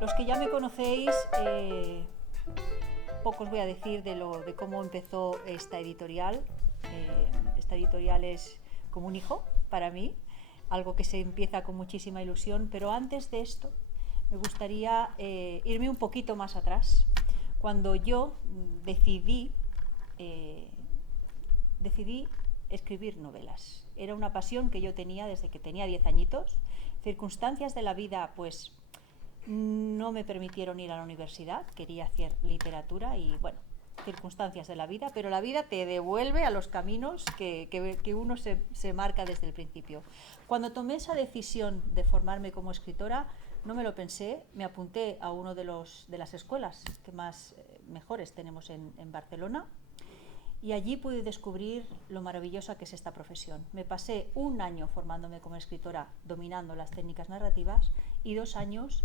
Los que ya me conocéis, poco os voy a decir de cómo empezó esta editorial. Esta editorial es como un hijo para mí, algo que se empieza con muchísima ilusión, pero antes de esto me gustaría irme un poquito más atrás, cuando yo decidí escribir novelas. Era una pasión que yo tenía desde que tenía 10 añitos. Circunstancias de la vida, pues, no me permitieron ir a la universidad. Quería hacer literatura y, bueno, circunstancias de la vida, pero la vida te devuelve a los caminos que uno se marca desde el principio. Cuando tomé esa decisión de formarme como escritora, no me lo pensé, me apunté a uno de las escuelas que más mejores tenemos en Barcelona, y allí pude descubrir lo maravillosa que es esta profesión. Me pasé un año formándome como escritora, dominando las técnicas narrativas, y 2 años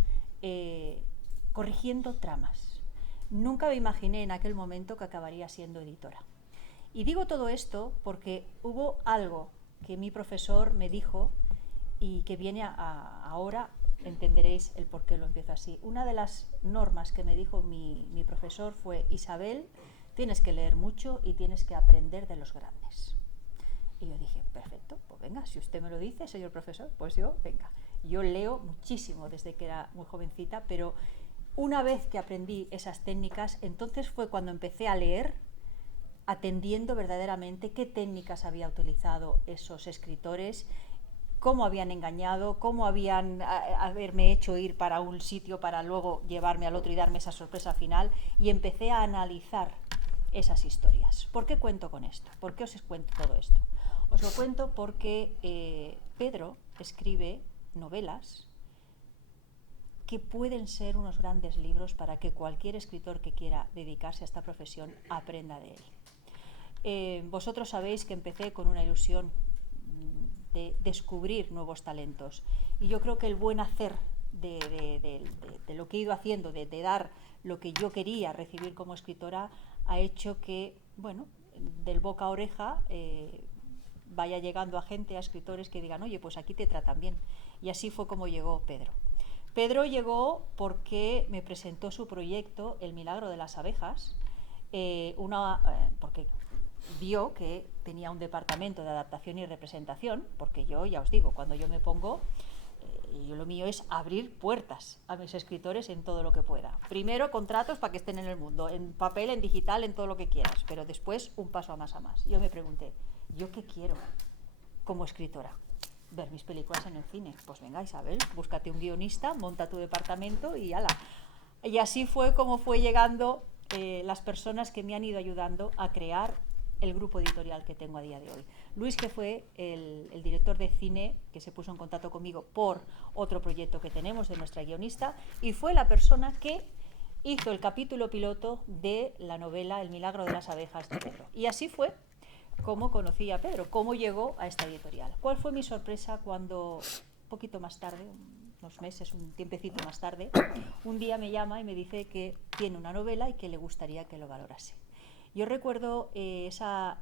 corrigiendo tramas. Nunca me imaginé en aquel momento que acabaría siendo editora. Y digo todo esto porque hubo algo que mi profesor me dijo y que viene ahora, entenderéis el por qué lo empiezo así. Una de las normas que me dijo mi profesor fue: Isabel, tienes que leer mucho y tienes que aprender de los grandes. Y yo dije, perfecto, pues venga, si usted me lo dice, señor profesor, pues yo, venga. Yo leo muchísimo desde que era muy jovencita, pero una vez que aprendí esas técnicas, entonces fue cuando empecé a leer, atendiendo verdaderamente qué técnicas había utilizado esos escritores, cómo habían engañado, cómo habían haberme hecho ir para un sitio para luego llevarme al otro y darme esa sorpresa final, y empecé a analizar esas historias. ¿Por qué cuento con esto? ¿Por qué os cuento todo esto? Os lo cuento porque Pedro escribe novelas que pueden ser unos grandes libros para que cualquier escritor que quiera dedicarse a esta profesión aprenda de él. Vosotros sabéis que empecé con una ilusión de descubrir nuevos talentos, y yo creo que el buen hacer de lo que he ido haciendo, de dar lo que yo quería recibir como escritora, ha hecho que, bueno, del boca a oreja vaya llegando a gente, a escritores que digan, oye, pues aquí te tratan bien. Y así fue como llegó Pedro. Pedro llegó porque me presentó su proyecto El milagro de las abejas, porque vio que tenía un departamento de adaptación y representación, porque yo, ya os digo, cuando yo me pongo, yo lo mío es abrir puertas a mis escritores en todo lo que pueda. Primero, contratos para que estén en el mundo, en papel, en digital, en todo lo que quieras, pero después un paso a más. Yo me pregunté, ¿yo qué quiero como escritora? Ver mis películas en el cine. Pues venga, Isabel, búscate un guionista, monta tu departamento y ala. Y así fue como fue llegando las personas que me han ido ayudando a crear el grupo editorial que tengo a día de hoy. Luis, que fue el director de cine, que se puso en contacto conmigo por otro proyecto que tenemos de nuestra guionista, y fue la persona que hizo el capítulo piloto de la novela El milagro de las abejas de Pedro. Y así fue cómo conocí a Pedro, cómo llegó a esta editorial. ¿Cuál fue mi sorpresa cuando, un poquito más tarde, unos meses, un tiempecito más tarde, un día me llama y me dice que tiene una novela y que le gustaría que lo valorase? Yo recuerdo esa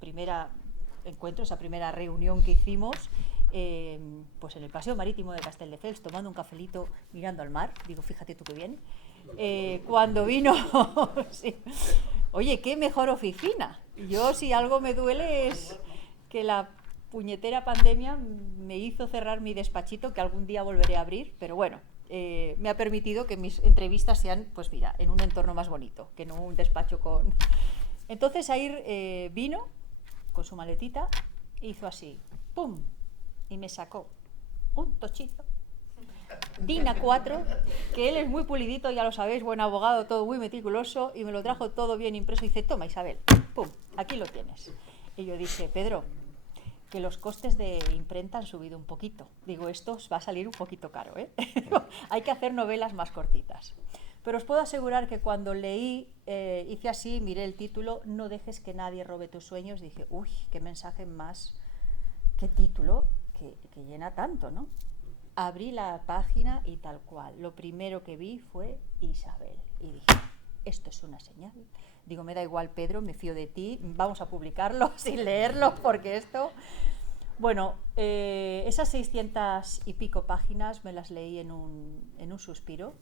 primera encuentro, esa primera reunión que hicimos, pues en el Paseo Marítimo de Castelldefels, tomando un cafelito mirando al mar. Digo, fíjate tú qué bien. Cuando vino, sí. Oye, qué mejor oficina. Yo, si algo me duele, es que la puñetera pandemia me hizo cerrar mi despachito, que algún día volveré a abrir, pero bueno, me ha permitido que mis entrevistas sean, pues mira, en un entorno más bonito, que no un despacho con... Entonces ahí vino con su maletita, hizo así, ¡pum!, y me sacó un tochito DIN A4, que él es muy pulidito, ya lo sabéis, buen abogado, todo muy meticuloso, y me lo trajo todo bien impreso y dice, toma, Isabel, pum, aquí lo tienes. Y yo dije, Pedro, que los costes de imprenta han subido un poquito. Digo, esto va a salir un poquito caro, ¿eh? Hay que hacer novelas más cortitas. Pero os puedo asegurar que cuando leí, hice así, miré el título, No dejes que nadie robe tus sueños, dije, uy, qué mensaje más, qué título que llena tanto, ¿no? Abrí la página y tal cual. Lo primero que vi fue Isabel. Y dije, esto es una señal. Digo, me da igual, Pedro, me fío de ti, vamos a publicarlo sin leerlo, porque esto... Bueno, esas 600 y pico páginas me las leí en un suspiro.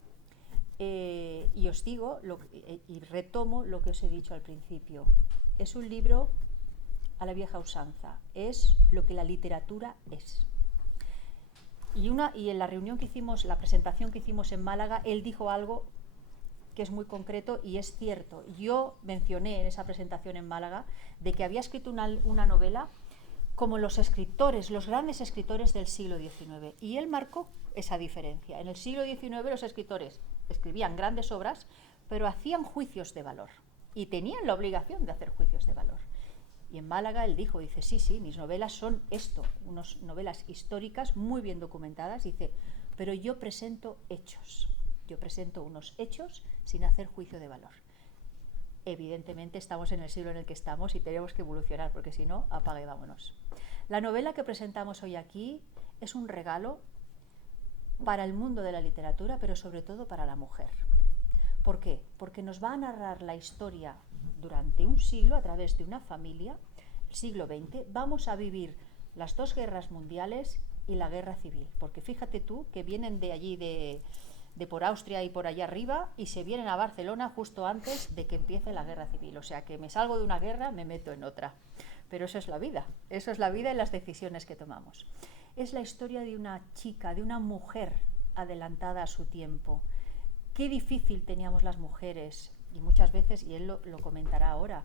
Y os digo, y retomo lo que os he dicho al principio. Es un libro a la vieja usanza, es lo que la literatura es. Y en la reunión que hicimos, la presentación que hicimos en Málaga, él dijo algo que es muy concreto y es cierto. Yo mencioné en esa presentación en Málaga de que había escrito una novela como los escritores, los grandes escritores del siglo XIX. Y él marcó esa diferencia. En el siglo XIX los escritores escribían grandes obras, pero hacían juicios de valor. Y tenían la obligación de hacer juicios de valor. Y en Málaga él dice, sí, mis novelas son esto, unas novelas históricas muy bien documentadas. Dice, pero yo presento hechos. Yo presento unos hechos sin hacer juicio de valor. Evidentemente estamos en el siglo en el que estamos y tenemos que evolucionar, porque si no, apague y vámonos. La novela que presentamos hoy aquí es un regalo para el mundo de la literatura, pero sobre todo para la mujer. ¿Por qué? Porque nos va a narrar la historia durante un siglo a través de una familia, el siglo XX. Vamos a vivir las dos guerras mundiales y la guerra civil, porque fíjate tú que vienen de allí, de por Austria y por allá arriba, y se vienen a Barcelona justo antes de que empiece la guerra civil. O sea que me salgo de una guerra, me meto en otra. Pero eso es la vida y las decisiones que tomamos. Es la historia de una chica, de una mujer adelantada a su tiempo. Qué difícil teníamos las mujeres, y muchas veces, y él lo comentará ahora,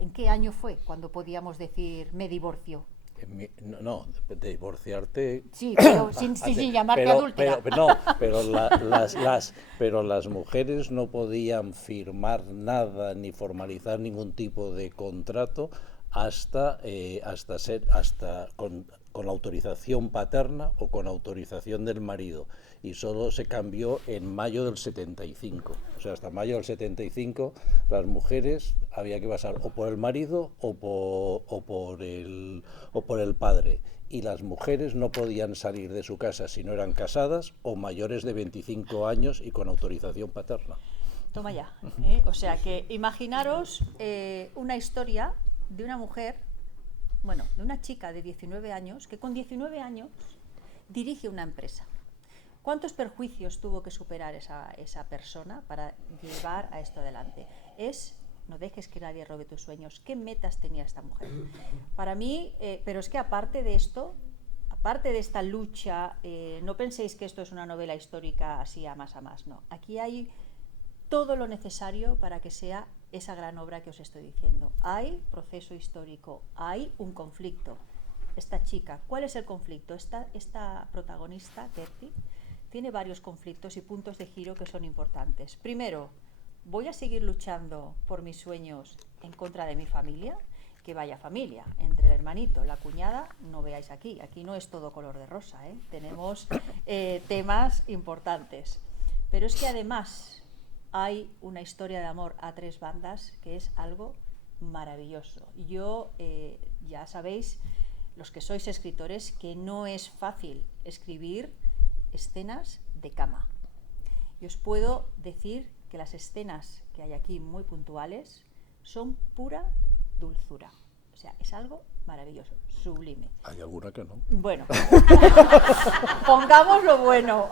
¿en qué año fue cuando podíamos decir me divorcio? No, de divorciarte. Sí, pero sin llamarte adúltera. Pero las mujeres no podían firmar nada ni formalizar ningún tipo de contrato hasta con la autorización paterna o con autorización del marido. Y solo se cambió en mayo del 75. O sea, hasta mayo del 75 las mujeres había que pasar o por el marido o por el padre. Y las mujeres no podían salir de su casa si no eran casadas o mayores de 25 años y con autorización paterna. Toma ya. O sea que imaginaros una historia de una mujer, de una chica de 19 años, que con 19 años dirige una empresa. ¿Cuántos perjuicios tuvo que superar esa persona para llevar a esto adelante? No dejes que nadie robe tus sueños. ¿Qué metas tenía esta mujer? Para mí, pero es que aparte de esto, aparte de esta lucha, no penséis que esto es una novela histórica así a más, no. Aquí hay todo lo necesario para que sea esa gran obra que os estoy diciendo. Hay proceso histórico, hay un conflicto. Esta chica, ¿cuál es el conflicto? Esta protagonista, Gertie, tiene varios conflictos y puntos de giro que son importantes. Primero, ¿voy a seguir luchando por mis sueños en contra de mi familia? Que vaya familia, entre el hermanito, la cuñada, no veáis aquí no es todo color de rosa, tenemos temas importantes. Pero es que además hay una historia de amor a tres bandas que es algo maravilloso. Yo, ya sabéis, los que sois escritores, que no es fácil escribir escenas de cama. Y os puedo decir que las escenas que hay aquí muy puntuales son pura dulzura. O sea, es algo maravilloso, sublime. Hay alguna que no. Bueno, pongamos lo bueno.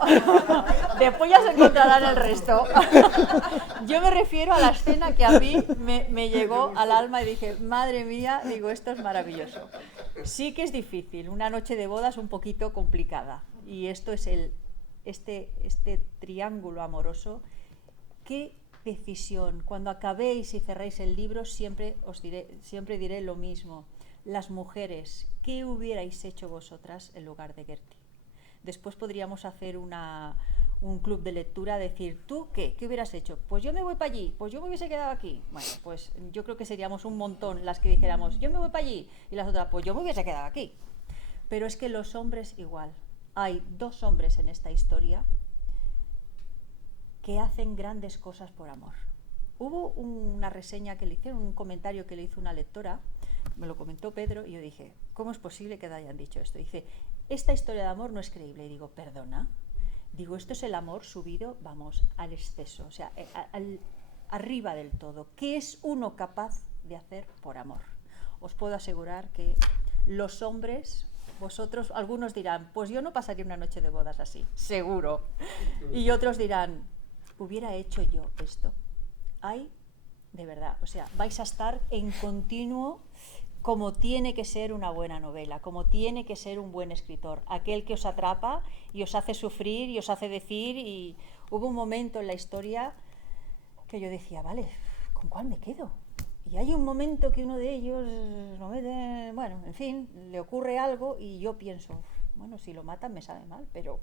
Después ya se encontrarán el resto. Yo me refiero a la escena que a mí me llegó al alma y dije, madre mía, digo, esto es maravilloso. Sí que es difícil, una noche de bodas un poquito complicada. Y esto es este triángulo amoroso. ¿Qué decisión? Cuando acabéis y cerréis el libro, siempre diré lo mismo. Las mujeres, ¿qué hubierais hecho vosotras en lugar de Gertie? Después podríamos hacer un club de lectura, decir, ¿tú qué hubieras hecho? Pues yo me voy para allí, pues yo me hubiese quedado aquí. Bueno, pues yo creo que seríamos un montón las que dijéramos, yo me voy para allí, y las otras, pues yo me hubiese quedado aquí. Pero es que los hombres igual. Hay dos hombres en esta historia que hacen grandes cosas por amor. Hubo una reseña que le hicieron, un comentario que le hizo una lectora, me lo comentó Pedro, y yo dije, ¿cómo es posible que hayan dicho esto? Dice, esta historia de amor no es creíble. Y digo, ¿perdona? Digo, esto es el amor subido, al exceso, o sea, arriba del todo. ¿Qué es uno capaz de hacer por amor? Os puedo asegurar que Los hombres, vosotros, algunos dirán, pues yo no pasaría una noche de bodas así, seguro. Y otros dirán, ¿hubiera hecho yo esto? Hay, de verdad, o sea, vais a estar en continuo como tiene que ser una buena novela, como tiene que ser un buen escritor, aquel que os atrapa y os hace sufrir y os hace decir. Y hubo un momento en la historia que yo decía, vale, ¿con cuál me quedo? Y hay un momento que uno de ellos, bueno, en fin, le ocurre algo y yo pienso, bueno, si lo matan me sabe mal, pero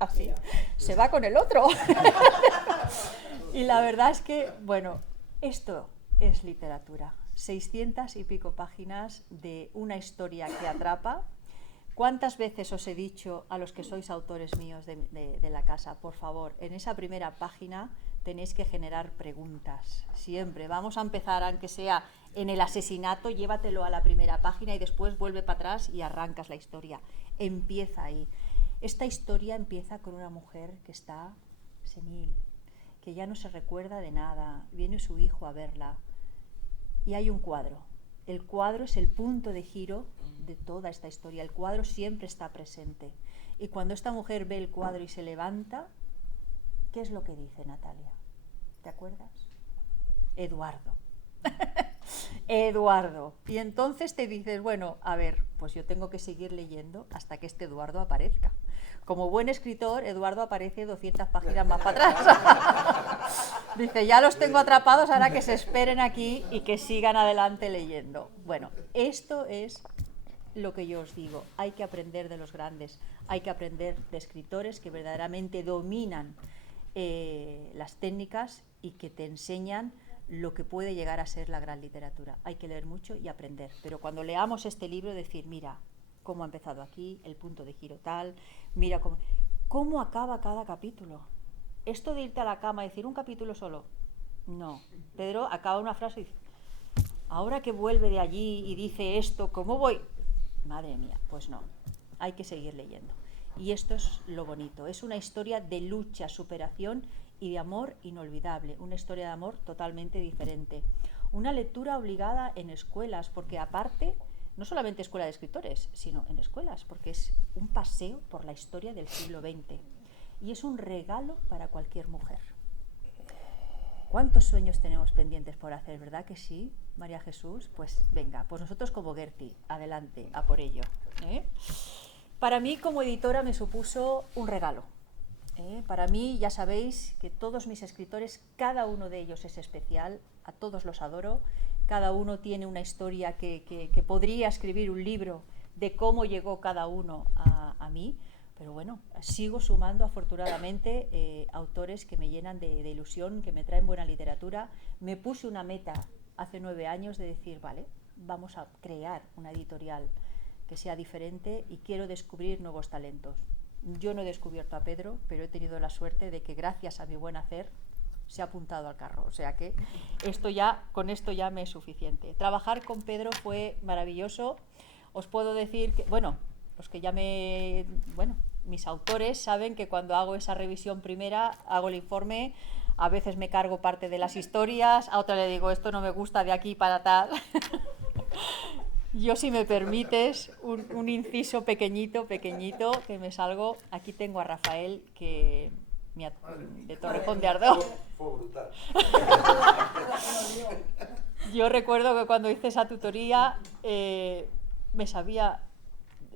así, se va con el otro. Y la verdad es que, bueno, esto es literatura. 600 y pico páginas de una historia que atrapa. ¿Cuántas veces os he dicho a los que sois autores míos de la casa, por favor, en esa primera página tenéis que generar preguntas? Siempre, vamos a empezar, aunque sea en el asesinato, llévatelo a la primera página y después vuelve para atrás y arrancas la historia. Empieza ahí. Esta historia empieza con una mujer que está senil, que ya no se recuerda de nada, viene su hijo a verla. Y hay un cuadro. El cuadro es el punto de giro de toda esta historia. El cuadro siempre está presente. Y cuando esta mujer ve el cuadro y se levanta, ¿qué es lo que dice Natalia? ¿Te acuerdas? Eduardo. Eduardo. Y entonces te dices, bueno, a ver, pues yo tengo que seguir leyendo hasta que este Eduardo aparezca. Como buen escritor, Eduardo aparece 200 páginas más para atrás. Dice, ya los tengo atrapados, ahora que se esperen aquí y que sigan adelante leyendo. Bueno, esto es lo que yo os digo. Hay que aprender de los grandes, hay que aprender de escritores que verdaderamente dominan las técnicas y que te enseñan lo que puede llegar a ser la gran literatura. Hay que leer mucho y aprender. Pero cuando leamos este libro, decir, mira, cómo ha empezado aquí, el punto de giro tal, mira cómo acaba cada capítulo. Esto de irte a la cama y decir un capítulo solo, no. Pedro acaba una frase y dice, ahora que vuelve de allí y dice esto, ¿cómo voy? Madre mía, pues no, hay que seguir leyendo. Y esto es lo bonito, es una historia de lucha, superación y de amor inolvidable, una historia de amor totalmente diferente. Una lectura obligada en escuelas, porque aparte, no solamente escuela de escritores, sino en escuelas, porque es un paseo por la historia del siglo XX. Y es un regalo para cualquier mujer. ¿Cuántos sueños tenemos pendientes por hacer, verdad que sí, María Jesús? Pues venga, pues nosotros como Gertie, adelante, a por ello. Para mí como editora me supuso un regalo. Para mí, ya sabéis que todos mis escritores, cada uno de ellos es especial, a todos los adoro, cada uno tiene una historia que podría escribir un libro de cómo llegó cada uno a mí, pero bueno, sigo sumando afortunadamente autores que me llenan de ilusión, que me traen buena literatura. Me puse una meta hace 9 años de decir, vale, vamos a crear una editorial que sea diferente y quiero descubrir nuevos talentos. Yo no he descubierto a Pedro, pero he tenido la suerte de que gracias a mi buen hacer se ha apuntado al carro, o sea que con esto ya me es suficiente. Trabajar con Pedro fue maravilloso. Os puedo decir que, bueno, los que mis autores saben que cuando hago esa revisión primera, hago el informe, a veces me cargo parte de las historias, a otra le digo, esto no me gusta de aquí para tal. Yo, si me permites, un inciso pequeñito, que me salgo. Aquí tengo a Rafael, de Torrejón de Ardoz. Fue brutal. Yo recuerdo que cuando hice esa tutoría,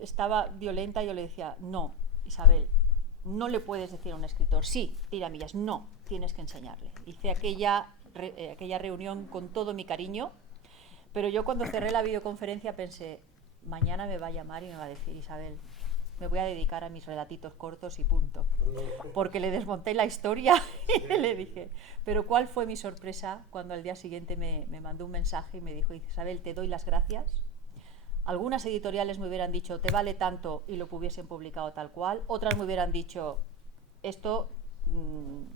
estaba violenta y yo le decía, no, Isabel, no le puedes decir a un escritor, sí, tiramillas, no, tienes que enseñarle. Hice aquella reunión con todo mi cariño. Pero yo cuando cerré la videoconferencia pensé, mañana me va a llamar y me va a decir, Isabel, me voy a dedicar a mis relatitos cortos y punto. Porque le desmonté la historia y le dije, pero ¿cuál fue mi sorpresa cuando al día siguiente me mandó un mensaje y me dijo, Isabel, te doy las gracias? Algunas editoriales me hubieran dicho, te vale tanto y lo hubiesen publicado tal cual. Otras me hubieran dicho, esto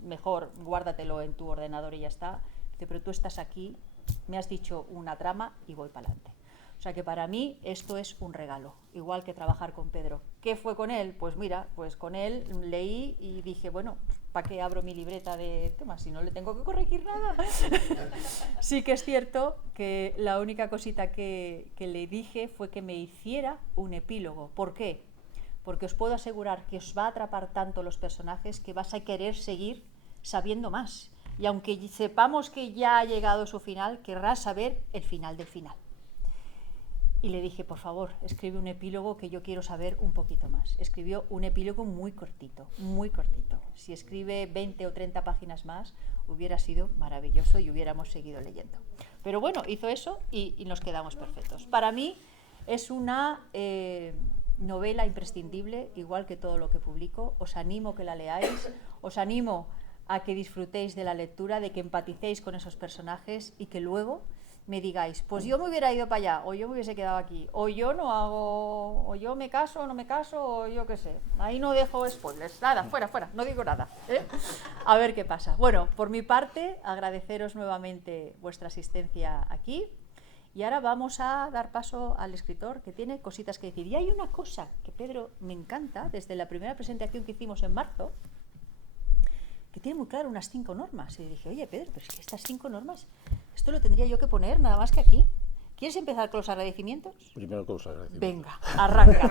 mejor guárdatelo en tu ordenador y ya está. Pero tú estás aquí, me has dicho una trama y voy para adelante. O sea que para mí esto es un regalo, igual que trabajar con Pedro. ¿Qué fue con él? Pues mira, pues con él leí y dije, bueno, ¿para qué abro mi libreta de temas si no le tengo que corregir nada? Sí que es cierto que la única cosita que le dije fue que me hiciera un epílogo. ¿Por qué? Porque os puedo asegurar que os va a atrapar tanto los personajes que vas a querer seguir sabiendo más. Y aunque sepamos que ya ha llegado su final, querrás saber el final del final. Y le dije, por favor, escribe un epílogo que yo quiero saber un poquito más. Escribió un epílogo muy cortito, muy cortito. Si escribe 20 o 30 páginas más, hubiera sido maravilloso y hubiéramos seguido leyendo. Pero bueno, hizo eso y nos quedamos perfectos. Para mí es una novela imprescindible, igual que todo lo que publico. Os animo a que la leáis, os animo a que disfrutéis de la lectura, de que empaticéis con esos personajes y que luego me digáis, pues yo me hubiera ido para allá, o yo me hubiese quedado aquí, o yo no hago, o yo me caso o no me caso, o yo qué sé. Ahí no dejo spoilers, nada, fuera, no digo nada, ¿eh? A ver qué pasa. Bueno, por mi parte, agradeceros nuevamente vuestra asistencia aquí, y ahora vamos a dar paso al escritor, que tiene cositas que decir. Y hay una cosa que, Pedro, me encanta, desde la primera presentación que hicimos en marzo, que tiene muy claro unas 5 normas. Y le dije, oye, Pedro, pero es que estas 5 normas, esto lo tendría yo que poner nada más que aquí. ¿Quieres empezar con los agradecimientos? Primero con los agradecimientos. Venga, arranca.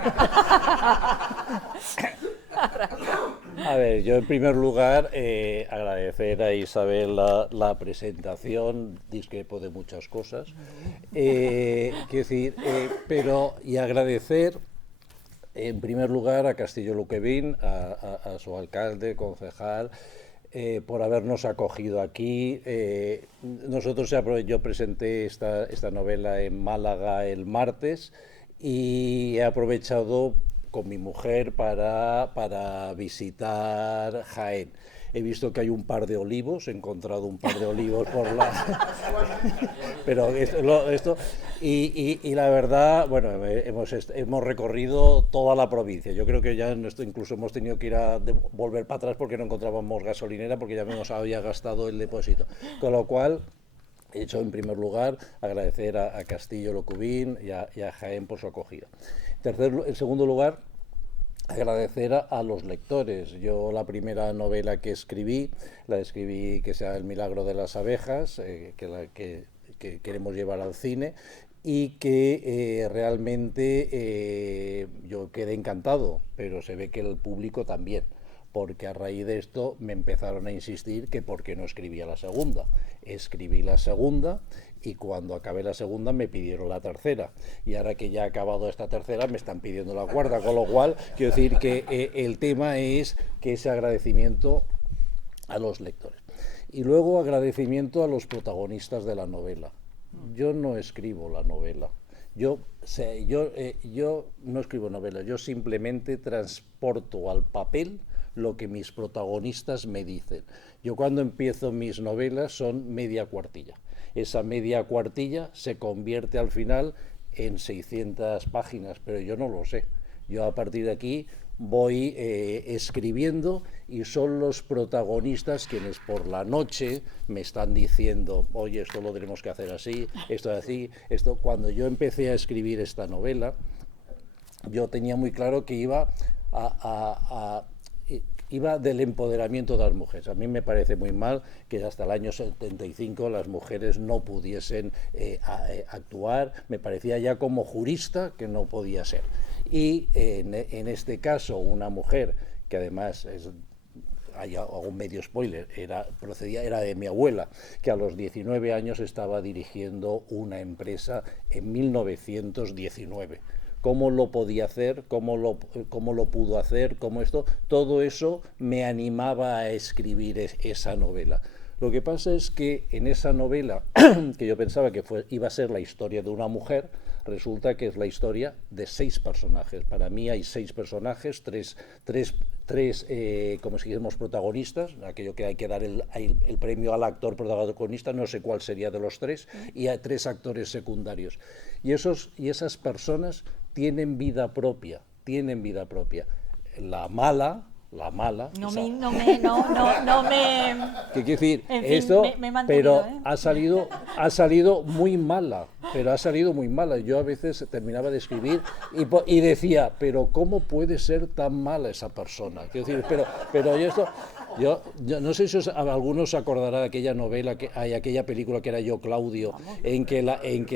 A ver, yo en primer lugar agradecer a Isabel la presentación, discrepo de muchas cosas, quiero decir, y agradecer en primer lugar a Castillo Luquevín, a su alcalde, concejal, por habernos acogido aquí. Yo presenté esta novela en Málaga el martes y he aprovechado con mi mujer para visitar Jaén. He visto que hay un par de olivos, he encontrado un par de olivos por la... Pero y la verdad, bueno, hemos recorrido toda la provincia. Yo creo que ya incluso hemos tenido que volver para atrás porque no encontrábamos gasolinera, porque ya nos había gastado el depósito. Con lo cual, he hecho en primer lugar agradecer a Castillo Luquevín y a Jaén por su acogida. En segundo lugar, agradecer a los lectores. Yo la primera novela que escribí, que se llama El milagro de las abejas, que queremos llevar al cine, y que realmente yo quedé encantado, pero se ve que el público también, porque a raíz de esto me empezaron a insistir que por qué no escribía la segunda. Escribí la segunda y cuando acabé la segunda me pidieron la tercera. Y ahora que ya ha acabado esta tercera me están pidiendo la cuarta, con lo cual quiero decir que el tema es que ese agradecimiento a los lectores. Y luego agradecimiento a los protagonistas de la novela. Yo no escribo la novela. Yo no escribo novelas, yo simplemente transporto al papel lo que mis protagonistas me dicen. Yo cuando empiezo mis novelas son media cuartilla. Esa media cuartilla se convierte al final en 600 páginas, pero yo no lo sé. Yo a partir de aquí voy escribiendo y son los protagonistas quienes por la noche me están diciendo, oye, esto lo tenemos que hacer así, esto así, esto. Cuando yo empecé a escribir esta novela, yo tenía muy claro que iba del empoderamiento de las mujeres. A mí me parece muy mal que hasta el año 75 las mujeres no pudiesen actuar. Me parecía ya como jurista que no podía ser. Y en este caso una mujer que además hago un medio spoiler, era de mi abuela, que a los 19 años estaba dirigiendo una empresa en 1919. Cómo lo podía hacer, cómo lo pudo hacer, todo eso me animaba a escribir esa novela. Lo que pasa es que en esa novela, que yo pensaba que iba a ser la historia de una mujer, resulta que es la historia de 6 personajes. Para mí hay 6 personajes, tres como si dijéramos protagonistas, aquello que hay que dar el premio al actor protagonista, no sé cuál sería de los 3, y hay 3 actores secundarios. Y esas personas tienen vida propia. La mala. No esa, me. ¿Qué quiere decir? En fin, esto, me he mantenido, pero ha salido muy mala. Yo a veces terminaba de escribir y decía, pero ¿cómo puede ser tan mala esa persona? Quiero decir, pero yo esto, Yo no sé si algunos se acordará de aquella novela, aquella película que era Yo, Claudio, en que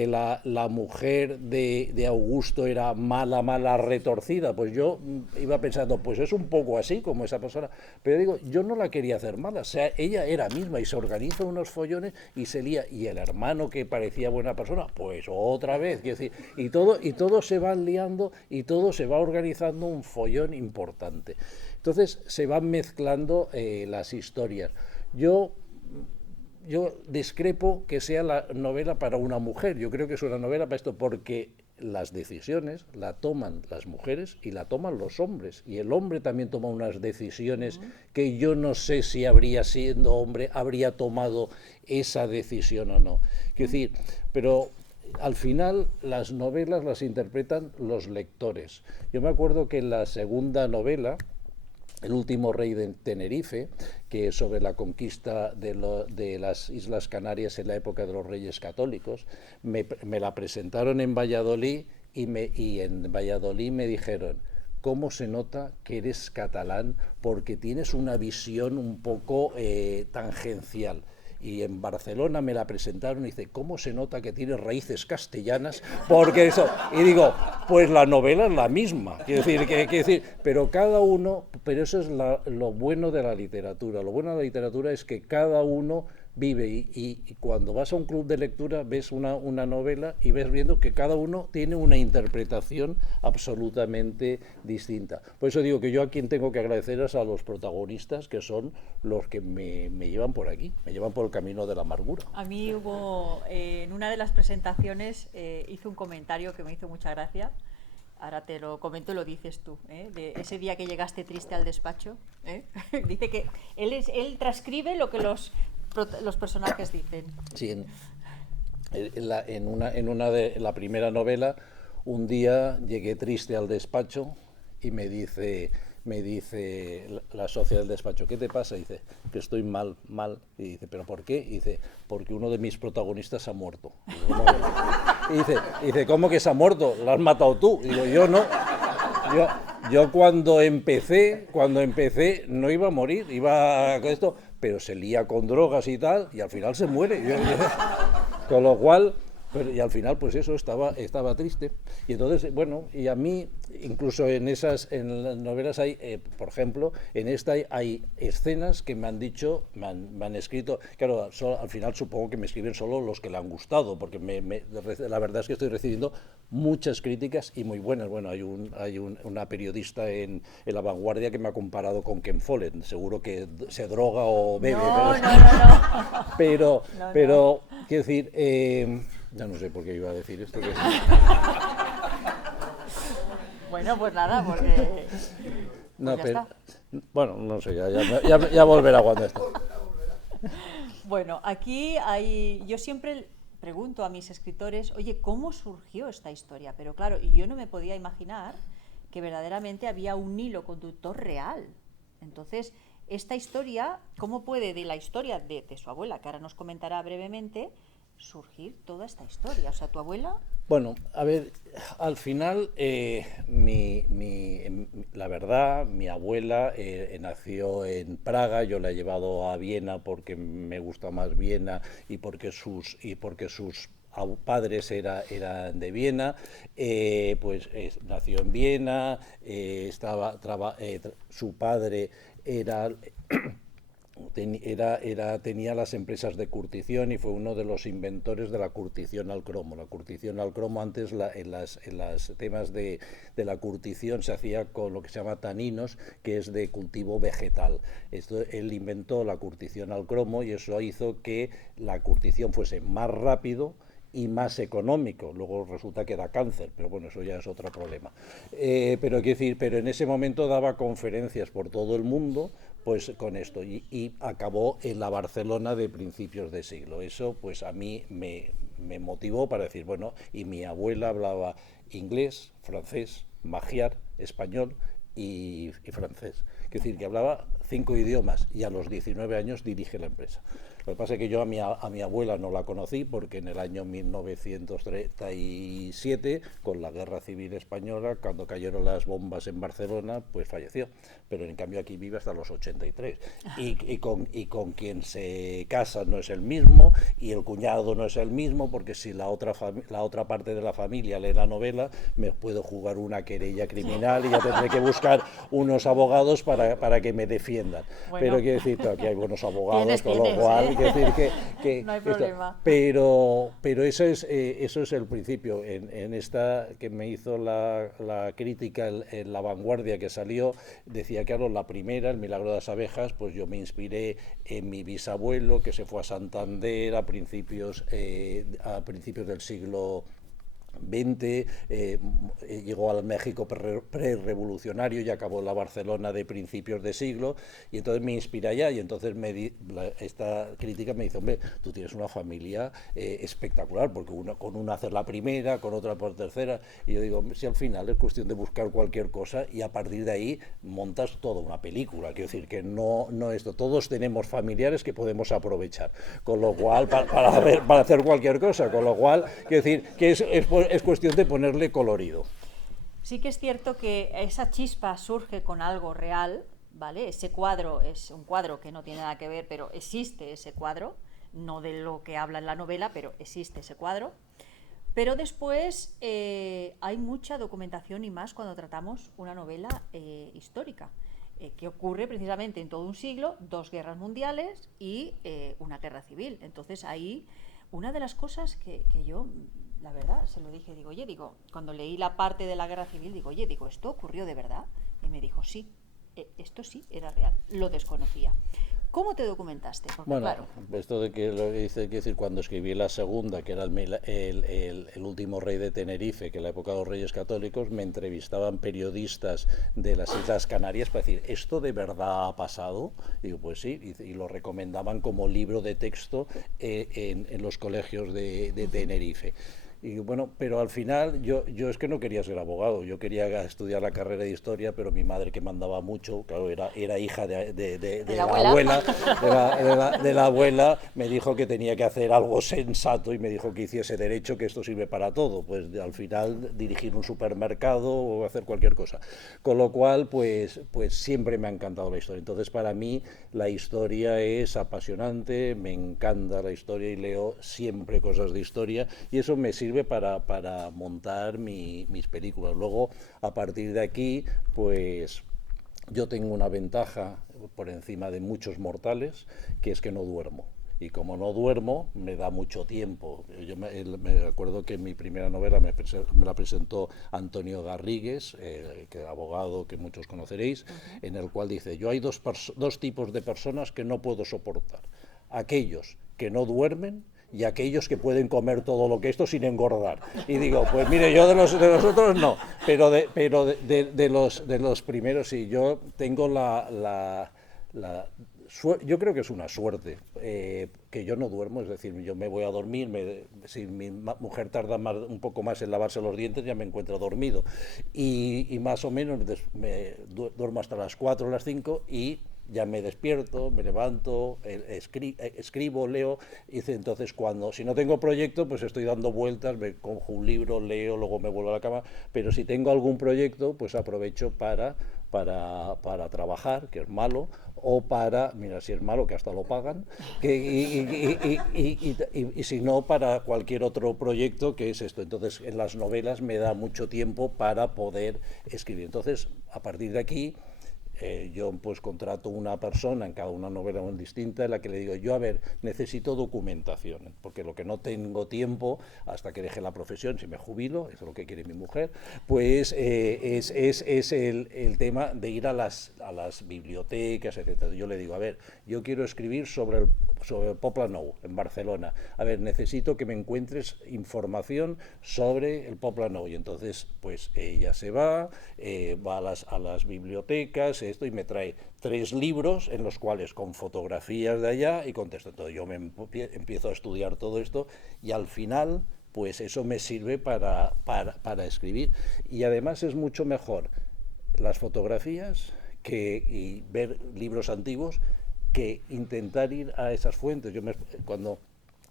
la mujer de Augusto era mala, mala, retorcida. Pues yo iba pensando, pues es un poco así como esa persona. Pero digo, yo no la quería hacer mala. O sea, ella era misma y se organiza unos follones y se lía. Y el hermano que parecía buena persona, pues otra vez. Quiero decir, y todo se va liando y todo se va organizando un follón importante. Entonces se van mezclando las historias. Yo discrepo que sea la novela para una mujer. Yo creo que es una novela para esto, porque las decisiones la toman las mujeres y la toman los hombres. Y el hombre también toma unas decisiones que yo no sé si siendo hombre, habría tomado esa decisión o no. Quiero decir, pero al final las novelas las interpretan los lectores. Yo me acuerdo que en la segunda novela, El último rey de Tenerife, que es sobre la conquista de las Islas Canarias en la época de los Reyes Católicos, me la presentaron en Valladolid y en Valladolid me dijeron: ¿cómo se nota que eres catalán? Porque tienes una visión un poco tangencial. Y en Barcelona me la presentaron y dice: ¿cómo se nota que tiene raíces castellanas? Porque eso, y digo, pues la novela es la misma, quiero decir, pero cada uno, pero eso es lo bueno de la literatura. Lo bueno de la literatura es que cada uno vive y cuando vas a un club de lectura ves una novela y ves viendo que cada uno tiene una interpretación absolutamente distinta. Por eso digo que yo a quien tengo que agradecer es a los protagonistas, que son los que me llevan por aquí, me llevan por el camino de la amargura. A mí hubo, en una de las presentaciones, hizo un comentario que me hizo mucha gracia. Ahora te lo comento y lo dices tú, de ese día que llegaste triste al despacho. Dice que él transcribe lo que los personajes dicen. Sí, en una de la primera novela, un día llegué triste al despacho y me dice la socia del despacho: ¿qué te pasa? Y dice: que estoy mal. Y dice: ¿pero por qué? Y dice: porque uno de mis protagonistas ha muerto. Y dice: ¿cómo que se ha muerto? ¿Lo has matado tú? Y digo: yo no. Yo cuando empecé no iba a morir, iba con esto, pero se lía con drogas y tal, y al final se muere. Con lo cual, y al final pues eso, estaba triste. Y entonces, bueno, y a mí, incluso en las novelas hay, por ejemplo, en esta hay escenas que me han dicho, me han escrito, claro, al final supongo que me escriben solo los que le han gustado, porque la verdad es que estoy recibiendo muchas críticas y muy buenas. Bueno, hay una periodista en La Vanguardia que me ha comparado con Ken Follett, seguro que se droga o bebe. No. Pero, quiero decir, ya no sé por qué iba a decir esto. Bueno, pues nada, porque... No, pues pero, bueno, no sé, ya volverá cuando esto. Bueno, aquí yo siempre pregunto a mis escritores: oye, ¿cómo surgió esta historia? Pero claro, yo no me podía imaginar que verdaderamente había un hilo conductor real. Entonces, esta historia, ¿cómo puede de la historia de su abuela, que ahora nos comentará brevemente, surgir toda esta historia? O sea, tu abuela... Bueno, a ver, al final, la verdad, mi abuela nació en Praga. Yo la he llevado a Viena porque me gusta más Viena y porque sus padres eran de Viena. Nació en Viena, su padre tenía las empresas de curtición y fue uno de los inventores de la curtición al cromo. La curtición al cromo antes, en las temas de la curtición, se hacía con lo que se llama taninos, que es de cultivo vegetal. Él inventó la curtición al cromo y eso hizo que la curtición fuese más rápido y más económico. Luego resulta que da cáncer, pero bueno, eso ya es otro problema. Pero en ese momento daba conferencias por todo el mundo pues con esto y acabó en la Barcelona de principios de siglo. Eso pues a mí me motivó para decir, bueno, y mi abuela hablaba inglés, francés, magiar, español y francés. Es decir, que hablaba 5 idiomas y a los 19 años dirige la empresa. Lo que pasa es que yo a mi abuela no la conocí porque en el año 1937, con la Guerra Civil Española, cuando cayeron las bombas en Barcelona, pues falleció. Pero en cambio aquí vive hasta los 83. Y con quien se casa no es el mismo, y el cuñado no es el mismo, porque si la otra parte de la familia lee la novela, me puedo jugar una querella criminal y ya tendré que buscar unos abogados para que me defiendan. Bueno, pero quiero decir, aquí hay buenos abogados, con lo cual, quiero decir que no hay problema. Pero eso es el principio. En esta que me hizo la crítica en La Vanguardia, que salió, decía, claro, la primera, El milagro de las abejas, pues yo me inspiré en mi bisabuelo, que se fue a Santander a principios del siglo XX, llegó al México pre-revolucionario y acabó la Barcelona de principios de siglo, y entonces me inspira allá, y entonces esta crítica me dice, hombre, tú tienes una familia espectacular, porque con una hacer la primera, con otra por tercera, y yo digo, si al final es cuestión de buscar cualquier cosa y a partir de ahí montas toda una película. Quiero decir que no esto, todos tenemos familiares que podemos aprovechar, con lo cual, para hacer cualquier cosa, con lo cual, quiero decir que es cuestión de ponerle colorido. Sí que es cierto que esa chispa surge con algo real, ¿vale? Ese cuadro es un cuadro que no tiene nada que ver, pero existe ese cuadro, no de lo que habla en la novela, pero existe ese cuadro. Pero después hay mucha documentación, y más cuando tratamos una novela histórica, que ocurre precisamente en todo un siglo, 2 guerras mundiales y una guerra civil. Entonces ahí una de las cosas que yo, la verdad, se lo dije, cuando leí la parte de la guerra civil, ¿esto ocurrió de verdad? Y me dijo, sí, esto sí era real, lo desconocía. ¿Cómo te documentaste? Porque, bueno, claro, esto de que lo dice, quiero decir, cuando escribí la segunda, que era el último rey de Tenerife, que en la época de los Reyes Católicos, me entrevistaban periodistas de las Islas Canarias para decir, ¿esto de verdad ha pasado? Y digo, pues sí, y lo recomendaban como libro de texto en los colegios de Tenerife. Y bueno, pero al final yo es que no quería ser abogado, yo quería estudiar la carrera de historia, pero mi madre, que mandaba mucho, claro, era hija de la abuela, de la abuela, me dijo que tenía que hacer algo sensato y me dijo que hiciese derecho, que esto sirve para todo, pues al final dirigir un supermercado o hacer cualquier cosa. Con lo cual, pues siempre me ha encantado la historia. Entonces, para mí la historia es apasionante, me encanta la historia y leo siempre cosas de historia, y eso me sirve para montar mis películas. Luego, a partir de aquí, pues yo tengo una ventaja por encima de muchos mortales, que es que no duermo. Y como no duermo, me da mucho tiempo. Yo me acuerdo que mi primera novela me la presentó Antonio Garrigues, que abogado que muchos conoceréis, en el cual dice, yo hay dos tipos de personas que no puedo soportar. Aquellos que no duermen y aquellos que pueden comer todo lo que esto sin engordar. Y digo, pues mire, yo de los otros no, pero de los primeros sí. Yo tengo yo creo que es una suerte que yo no duermo, es decir, yo me voy a dormir, si mi mujer tarda un poco más en lavarse los dientes, ya me encuentro dormido. Y más o menos duermo hasta las 4 o las 5 y ya me despierto, me levanto, escribo, leo, y entonces si no tengo proyecto, pues estoy dando vueltas, me cojo un libro, leo, luego me vuelvo a la cama, pero si tengo algún proyecto, pues aprovecho para trabajar, que es malo, o mira, si es malo, que hasta lo pagan, y si no, para cualquier otro proyecto, que es esto. Entonces, en las novelas me da mucho tiempo para poder escribir. Entonces, a partir de aquí, yo pues contrato una persona en cada una novela distinta, en la que le digo, yo, a ver, necesito documentación, porque lo que no tengo tiempo, hasta que deje la profesión, si me jubilo, eso es lo que quiere mi mujer, pues es el tema de ir a las bibliotecas, etc. Yo le digo, a ver, yo quiero escribir sobre el Poble Nou, en Barcelona. A ver, necesito que me encuentres información sobre el Poble Nou. Y entonces, pues ella se va a las bibliotecas, y me trae 3 libros en los cuales con fotografías de allá y con texto. Entonces yo me empiezo a estudiar todo esto y al final, pues eso me sirve para escribir. Y además es mucho mejor las fotografías y ver libros antiguos que intentar ir a esas fuentes.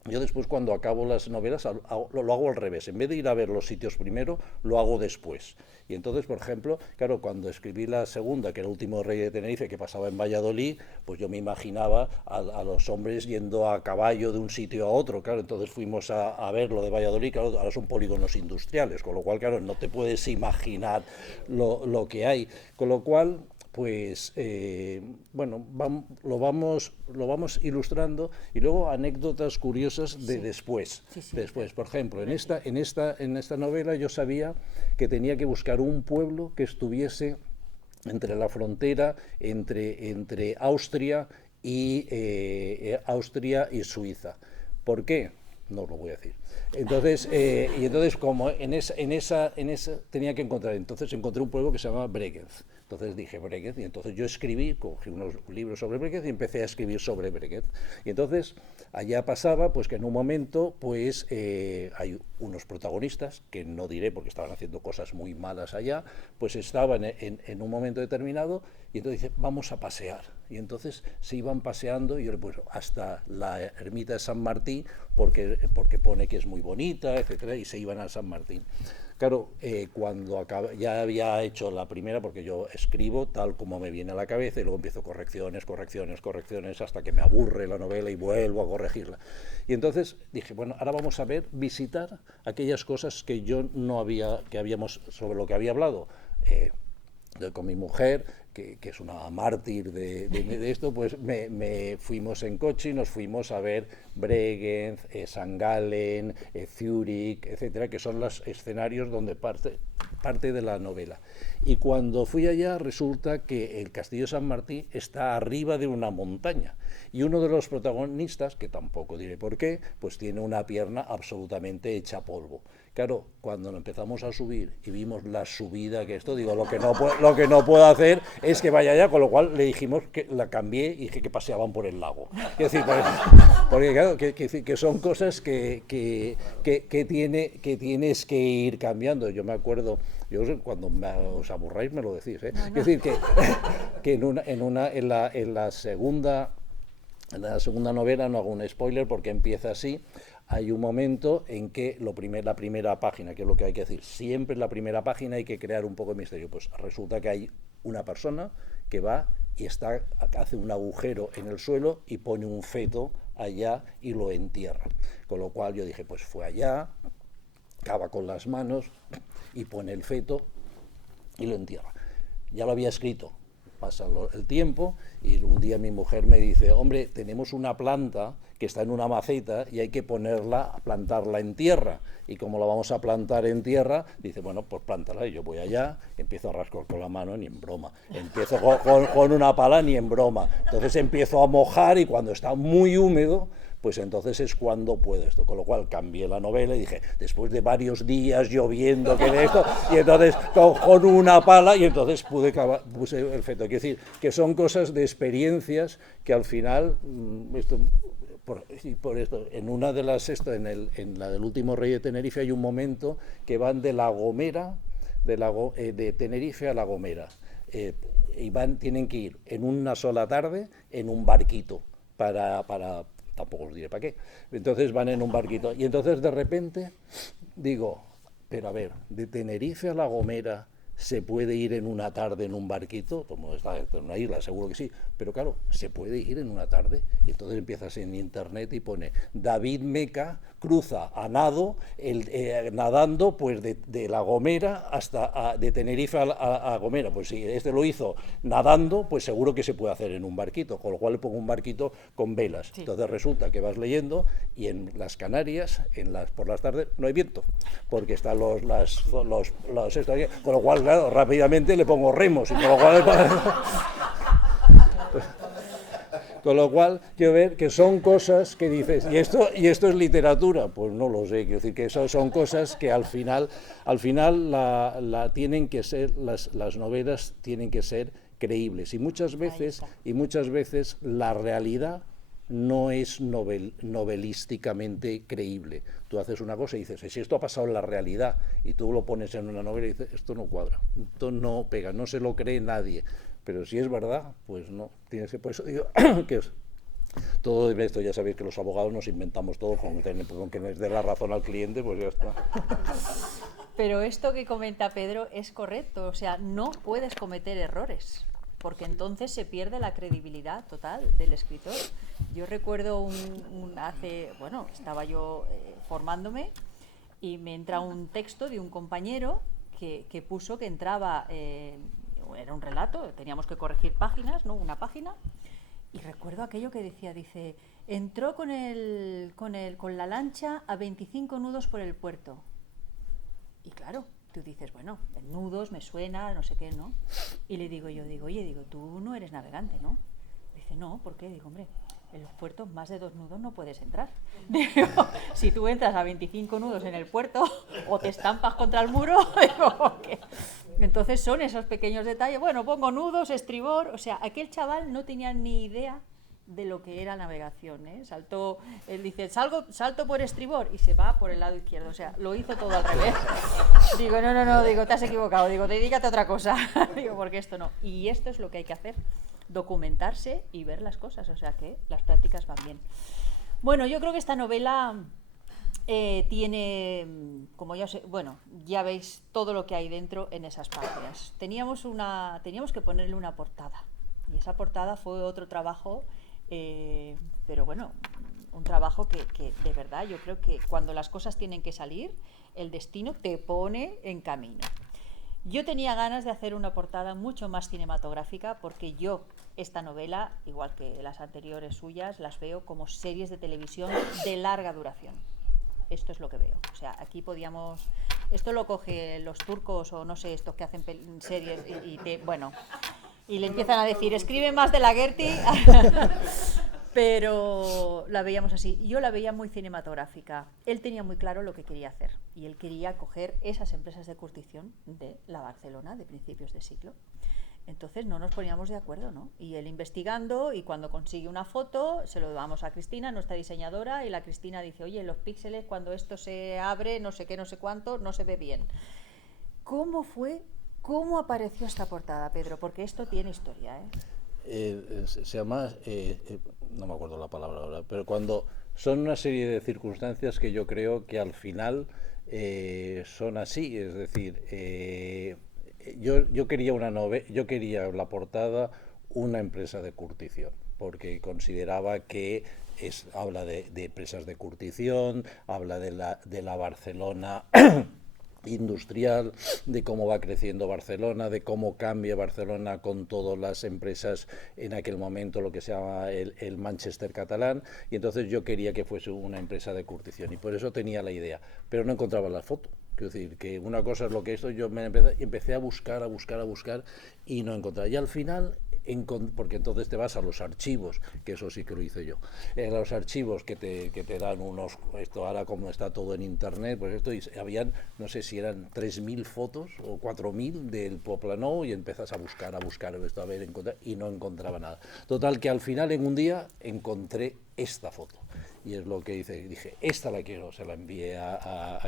Yo después, cuando acabo las novelas, lo hago al revés. En vez de ir a ver los sitios primero, lo hago después. Y entonces, por ejemplo, claro, cuando escribí la segunda, que era El último rey de Tenerife, que pasaba en Valladolid, pues yo me imaginaba a los hombres yendo a caballo de un sitio a otro. Claro, entonces fuimos a ver lo de Valladolid, claro, ahora son polígonos industriales, con lo cual, claro, no te puedes imaginar lo que hay. Con lo cual, pues bueno, lo vamos ilustrando, y luego anécdotas curiosas de después. Después, por ejemplo, en esta novela yo sabía que tenía que buscar un pueblo que estuviese entre la frontera entre Austria y Suiza. ¿Por qué? No os lo voy a decir. Entonces, como en esa tenía que encontrar, entonces encontré un pueblo que se llama Bregenz. Entonces dije Bregenz, y entonces yo cogí unos libros sobre Bregenz y empecé a escribir sobre Bregenz. Y entonces allá pasaba pues que en un momento pues hay unos protagonistas, que no diré porque estaban haciendo cosas muy malas allá, pues estaban en un momento determinado, y entonces dice, vamos a pasear. Y entonces se iban paseando, y yo pues hasta la ermita de San Martín, porque pone que es muy bonita, etcétera, y se iban a San Martín. Claro, cuando ya había hecho la primera, porque yo escribo tal como me viene a la cabeza, y luego empiezo correcciones, hasta que me aburre la novela y vuelvo a corregirla. Y entonces dije, bueno, ahora vamos a visitar aquellas cosas que sobre lo que había hablado con mi mujer, que es una mártir de esto, pues fuimos en coche y nos fuimos a ver Bregenz, St. Gallen, Zúrich, etcétera, que son los escenarios donde parte de la novela. Y cuando fui allá, resulta que el Castillo de San Martín está arriba de una montaña, y uno de los protagonistas, que tampoco diré por qué, pues tiene una pierna absolutamente hecha polvo. Claro, cuando empezamos a subir y vimos la subida que digo, lo que no puedo hacer es que vaya allá, con lo cual le dijimos que la cambié y dije que paseaban por el lago. Es decir, porque claro, que son cosas que tienes que ir cambiando. Yo me acuerdo, cuando os aburráis me lo decís, ¿eh? No. Es decir, que en la segunda novela, no hago un spoiler porque empieza así. Hay un momento en que la primera página, que es lo que hay que decir, siempre en la primera página hay que crear un poco de misterio. Pues resulta que hay una persona que va y hace un agujero en el suelo y pone un feto allá y lo entierra. Con lo cual yo dije, pues fue allá, cava con las manos y pone el feto y lo entierra. Ya lo había escrito. Pasa el tiempo y un día mi mujer me dice, hombre, tenemos una planta que está en una maceta y hay que plantarla en tierra. Y como la vamos a plantar en tierra, dice, bueno, pues plántala. Y yo voy allá, empiezo a rascar con la mano, ni en broma. Empiezo con una pala, ni en broma. Entonces empiezo a mojar, y cuando está muy húmedo, pues entonces es cuando puedo esto. Con lo cual cambié la novela y dije, después de varios días lloviendo, que de esto, y entonces con una pala, y entonces puse el feto. Quiero decir, que son cosas de experiencias que al final, por esto, en una de las, en la del último rey de Tenerife, hay un momento que van de La Gomera, de Tenerife a La Gomera, y tienen que ir en una sola tarde en un barquito tampoco os diré para qué. Entonces van en un barquito, y entonces de repente digo, pero a ver, de Tenerife a La Gomera ¿se puede ir en una tarde en un barquito? Como está en una isla, seguro que sí, pero claro, se puede ir en una tarde. Y entonces empiezas en internet y pone David Meca cruza a nado, nadando pues de La Gomera de Tenerife a Gomera. Pues si lo hizo nadando, pues seguro que se puede hacer en un barquito, con lo cual le pongo un barquito con velas. Sí. Entonces resulta que vas leyendo, y en las Canarias, por las tardes, no hay viento, porque están con lo cual, claro, rápidamente le pongo remos, y con lo cual... Con lo cual, quiero ver que son cosas que dices, ¿y esto es literatura? Pues no lo sé, quiero decir que eso son cosas que al final tienen que ser, las novelas tienen que ser creíbles, y muchas veces la realidad no es novelísticamente creíble. Tú haces una cosa y dices, si esto ha pasado en la realidad, y tú lo pones en una novela y dices, esto no cuadra, esto no pega, no se lo cree nadie. pero si es verdad, pues no, tienes que, por eso digo que todo esto, ya sabéis que los abogados nos inventamos todo, con que nos dé la razón al cliente, pues ya está. Pero esto que comenta Pedro es correcto, o sea, no puedes cometer errores, porque entonces se pierde la credibilidad total del escritor. Yo recuerdo estaba yo formándome y me entra un texto de un compañero que puso que entraba, era un relato, teníamos que corregir páginas, ¿no? Una página, y recuerdo aquello que dice, entró con la lancha a 25 nudos por el puerto. Y claro, tú dices, bueno, en nudos me suena, no sé qué, ¿no? Y le digo, oye, tú no eres navegante, ¿no? Dice, no, ¿por qué? Digo, hombre, en los puertos más de 2 nudos no puedes entrar. Digo, si tú entras a 25 nudos en el puerto o te estampas contra el muro, digo, ¿qué? Entonces son esos pequeños detalles. Bueno, pongo nudos, estribor, o sea, aquel chaval no tenía ni idea de lo que era navegación, ¿eh? Él dice, salto por estribor y se va por el lado izquierdo, o sea, lo hizo todo al revés. Digo, no, digo, te has equivocado, digo, dedícate a otra cosa, digo, porque esto no. Y esto es lo que hay que hacer, documentarse y ver las cosas, o sea que las prácticas van bien. Bueno, yo creo que esta novela tiene, como ya veis todo lo que hay dentro en esas páginas. Teníamos que ponerle una portada, y esa portada fue otro trabajo. Pero bueno, un trabajo que de verdad yo creo que cuando las cosas tienen que salir, el destino te pone en camino. Yo tenía ganas de hacer una portada mucho más cinematográfica porque yo esta novela, igual que las anteriores suyas, las veo como series de televisión de larga duración. Esto es lo que veo. O sea, aquí esto lo coge los turcos o no sé, estos que hacen series y le empiezan a decir, escribe más de la Gertie, pero la veíamos así. Yo la veía muy cinematográfica. Él tenía muy claro lo que quería hacer y él quería coger esas empresas de curtición de la Barcelona de principios de siglo. Entonces no nos poníamos de acuerdo, ¿no? Y él investigando, y cuando consigue una foto se lo damos a Cristina, nuestra diseñadora, y la Cristina dice, oye, los píxeles cuando esto se abre, no sé qué, no sé cuánto, no se ve bien. ¿Cómo apareció esta portada, Pedro? Porque esto tiene historia, ¿eh? Se llama, no me acuerdo la palabra ahora, pero cuando son una serie de circunstancias que yo creo que al final son así, es decir, yo quería yo quería la portada una empresa de curtición, porque consideraba que habla de empresas de curtición, habla de la Barcelona industrial, de cómo va creciendo Barcelona, de cómo cambia Barcelona con todas las empresas en aquel momento, lo que se llama el Manchester catalán, y entonces yo quería que fuese una empresa de curtición y por eso tenía la idea, pero no encontraba la foto. Quiero decir, que una cosa es lo que esto, yo empecé a buscar y no encontraba. Y al final, porque entonces te vas a los archivos, que eso sí que lo hice yo, los archivos que te dan esto ahora como está todo en internet, pues esto, y habían, no sé si eran 3.000 fotos o 4.000 del Poblenou, y empiezas a buscar esto, a ver, encontrar, y no encontraba nada. Total, que al final en un día encontré esta foto. Y es lo que dije, esta la quiero, se la envié a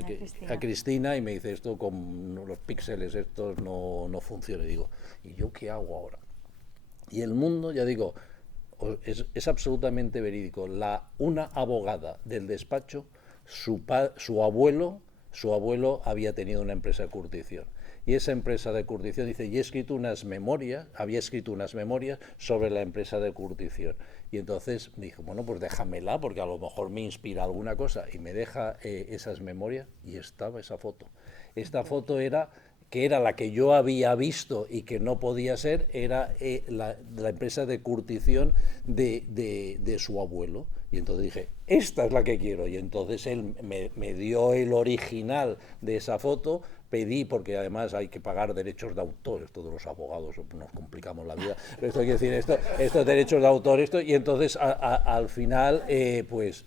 Cristina y me dice, esto con los píxeles estos no funciona. Y digo, ¿y yo qué hago ahora? Y el mundo, ya digo, es absolutamente verídico. Una abogada del despacho, su abuelo había tenido una empresa de curtición. Y esa empresa de curtición dice, había escrito unas memorias sobre la empresa de curtición. Y entonces me dijo, bueno, pues déjamela, porque a lo mejor me inspira alguna cosa. Y me deja esas memorias y estaba esa foto. Esta foto era la que yo había visto y que no podía ser, era la empresa de curtición de su abuelo. Y entonces dije, esta es la que quiero. Y entonces él me dio el original de esa foto, pedí, porque además hay que pagar derechos de autor, esto de los abogados, nos complicamos la vida, pero esto quiere decir, estos derechos de autor, y entonces al final pues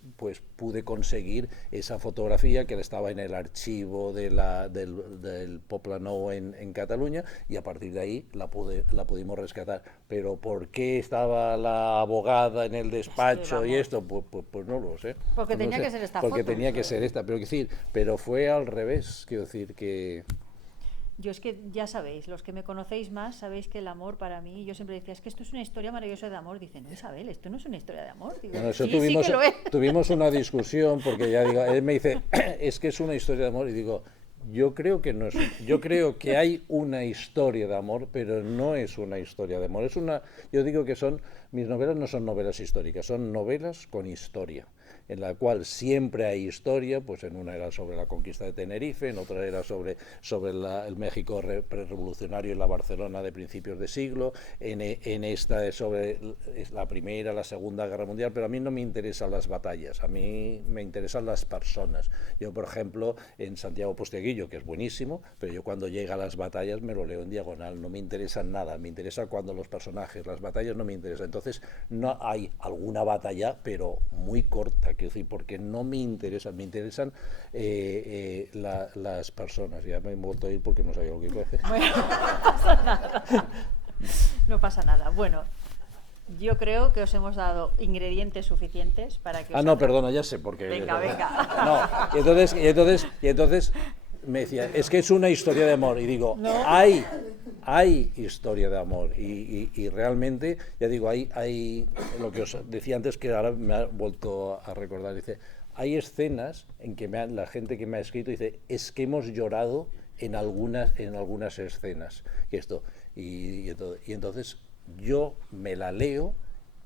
pude conseguir esa fotografía que estaba en el archivo del Poblenou en Cataluña, y a partir de ahí la pudimos rescatar. Pero ¿por qué estaba la abogada en el despacho y esto? Pues no lo sé. Porque tenía que ser esta foto. Porque tenía que ser esta, pero fue al revés, quiero decir que... Yo es que ya sabéis, los que me conocéis más, sabéis que el amor para mí, yo siempre decía, es que esto es una historia maravillosa de amor. Dicen, no, Isabel, esto no es una historia de amor. Digo, Bueno, eso sí, sí que lo es. tuvimos una discusión porque ya digo, él me dice, es que es una historia de amor y digo, yo creo que no es, yo creo que hay una historia de amor, pero no es una historia de amor. Yo digo que mis novelas no son novelas históricas, son novelas con historia, en la cual siempre hay historia, pues en una era sobre la conquista de Tenerife, en otra era sobre el México prerevolucionario y la Barcelona de principios de siglo, en esta es sobre la Primera, la Segunda Guerra Mundial, pero a mí no me interesan las batallas, a mí me interesan las personas. Yo, por ejemplo, en Santiago Posteguillo, que es buenísimo, pero yo cuando llega a las batallas me lo leo en diagonal, no me interesa nada, me interesa cuando los personajes, las batallas no me interesan. Entonces, no hay alguna batalla, pero muy corta, quiero decir, porque no me interesan, me interesan las personas. Ya me he vuelto a ir porque no sabía lo que iba a hacer. Bueno, no pasa nada. No pasa nada. Bueno, yo creo que os hemos dado ingredientes suficientes para que os no, perdona, ya sé, porque... Venga, venga. No, y entonces me decía, es que es una historia de amor, y digo, ¿no? Hay historia de amor, y realmente, ya digo, hay lo que os decía antes, que ahora me ha vuelto a recordar, dice, hay escenas en que la gente que me ha escrito dice, es que hemos llorado en algunas escenas, y entonces yo me la leo,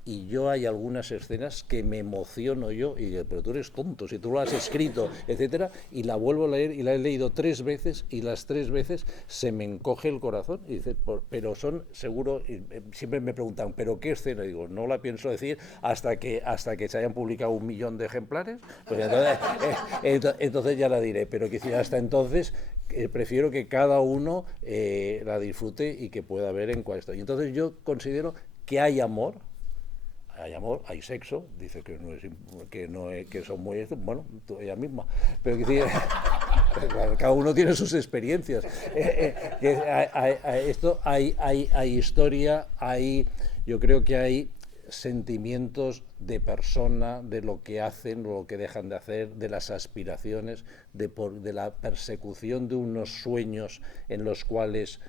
y yo hay algunas escenas que me emociono yo, y digo, pero tú eres tonto, si tú lo has escrito, etcétera, y la vuelvo a leer, y la he leído 3 veces, y las 3 veces se me encoge el corazón, y dice, pero son, seguro, siempre me preguntan, ¿pero qué escena? Y digo, no la pienso decir hasta que se hayan publicado 1 millón de ejemplares, pues entonces ya la diré, pero que hasta entonces prefiero que cada uno la disfrute y que pueda ver en cuál estoy. Y entonces yo considero que hay amor, hay sexo, dice que que son muy, bueno, ella misma, pero que cada uno tiene sus experiencias. Hay historia, yo creo que hay sentimientos de persona, de lo que hacen, lo que dejan de hacer, de las aspiraciones, de la persecución de unos sueños en los cuales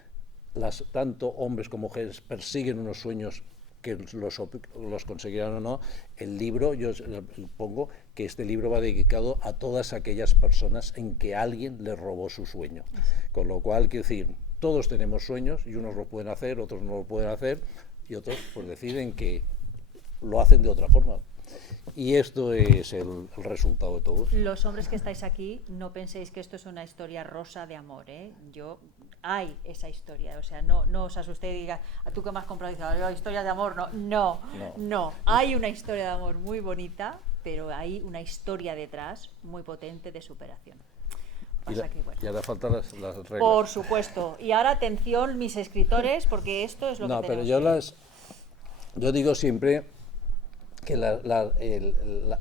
tanto hombres como mujeres persiguen unos sueños que los conseguirán o no. El libro, yo pongo que este libro va dedicado a todas aquellas personas en que alguien les robó su sueño. Con lo cual, quiero decir, todos tenemos sueños y unos lo pueden hacer, otros no lo pueden hacer y otros pues deciden que lo hacen de otra forma. Y esto es el resultado de todo. Los hombres que estáis aquí, no penséis que esto es una historia rosa de amor, ¿eh? Hay esa historia, o sea, no os asustéis y digas, ¿a tú que me has comprado? Y dices, historia de amor, no. Hay una historia de amor muy bonita, pero hay una historia detrás muy potente de superación. Y ahora faltan las reglas. Por supuesto. Y ahora atención, mis escritores, porque esto es lo que tenemos. Yo digo siempre que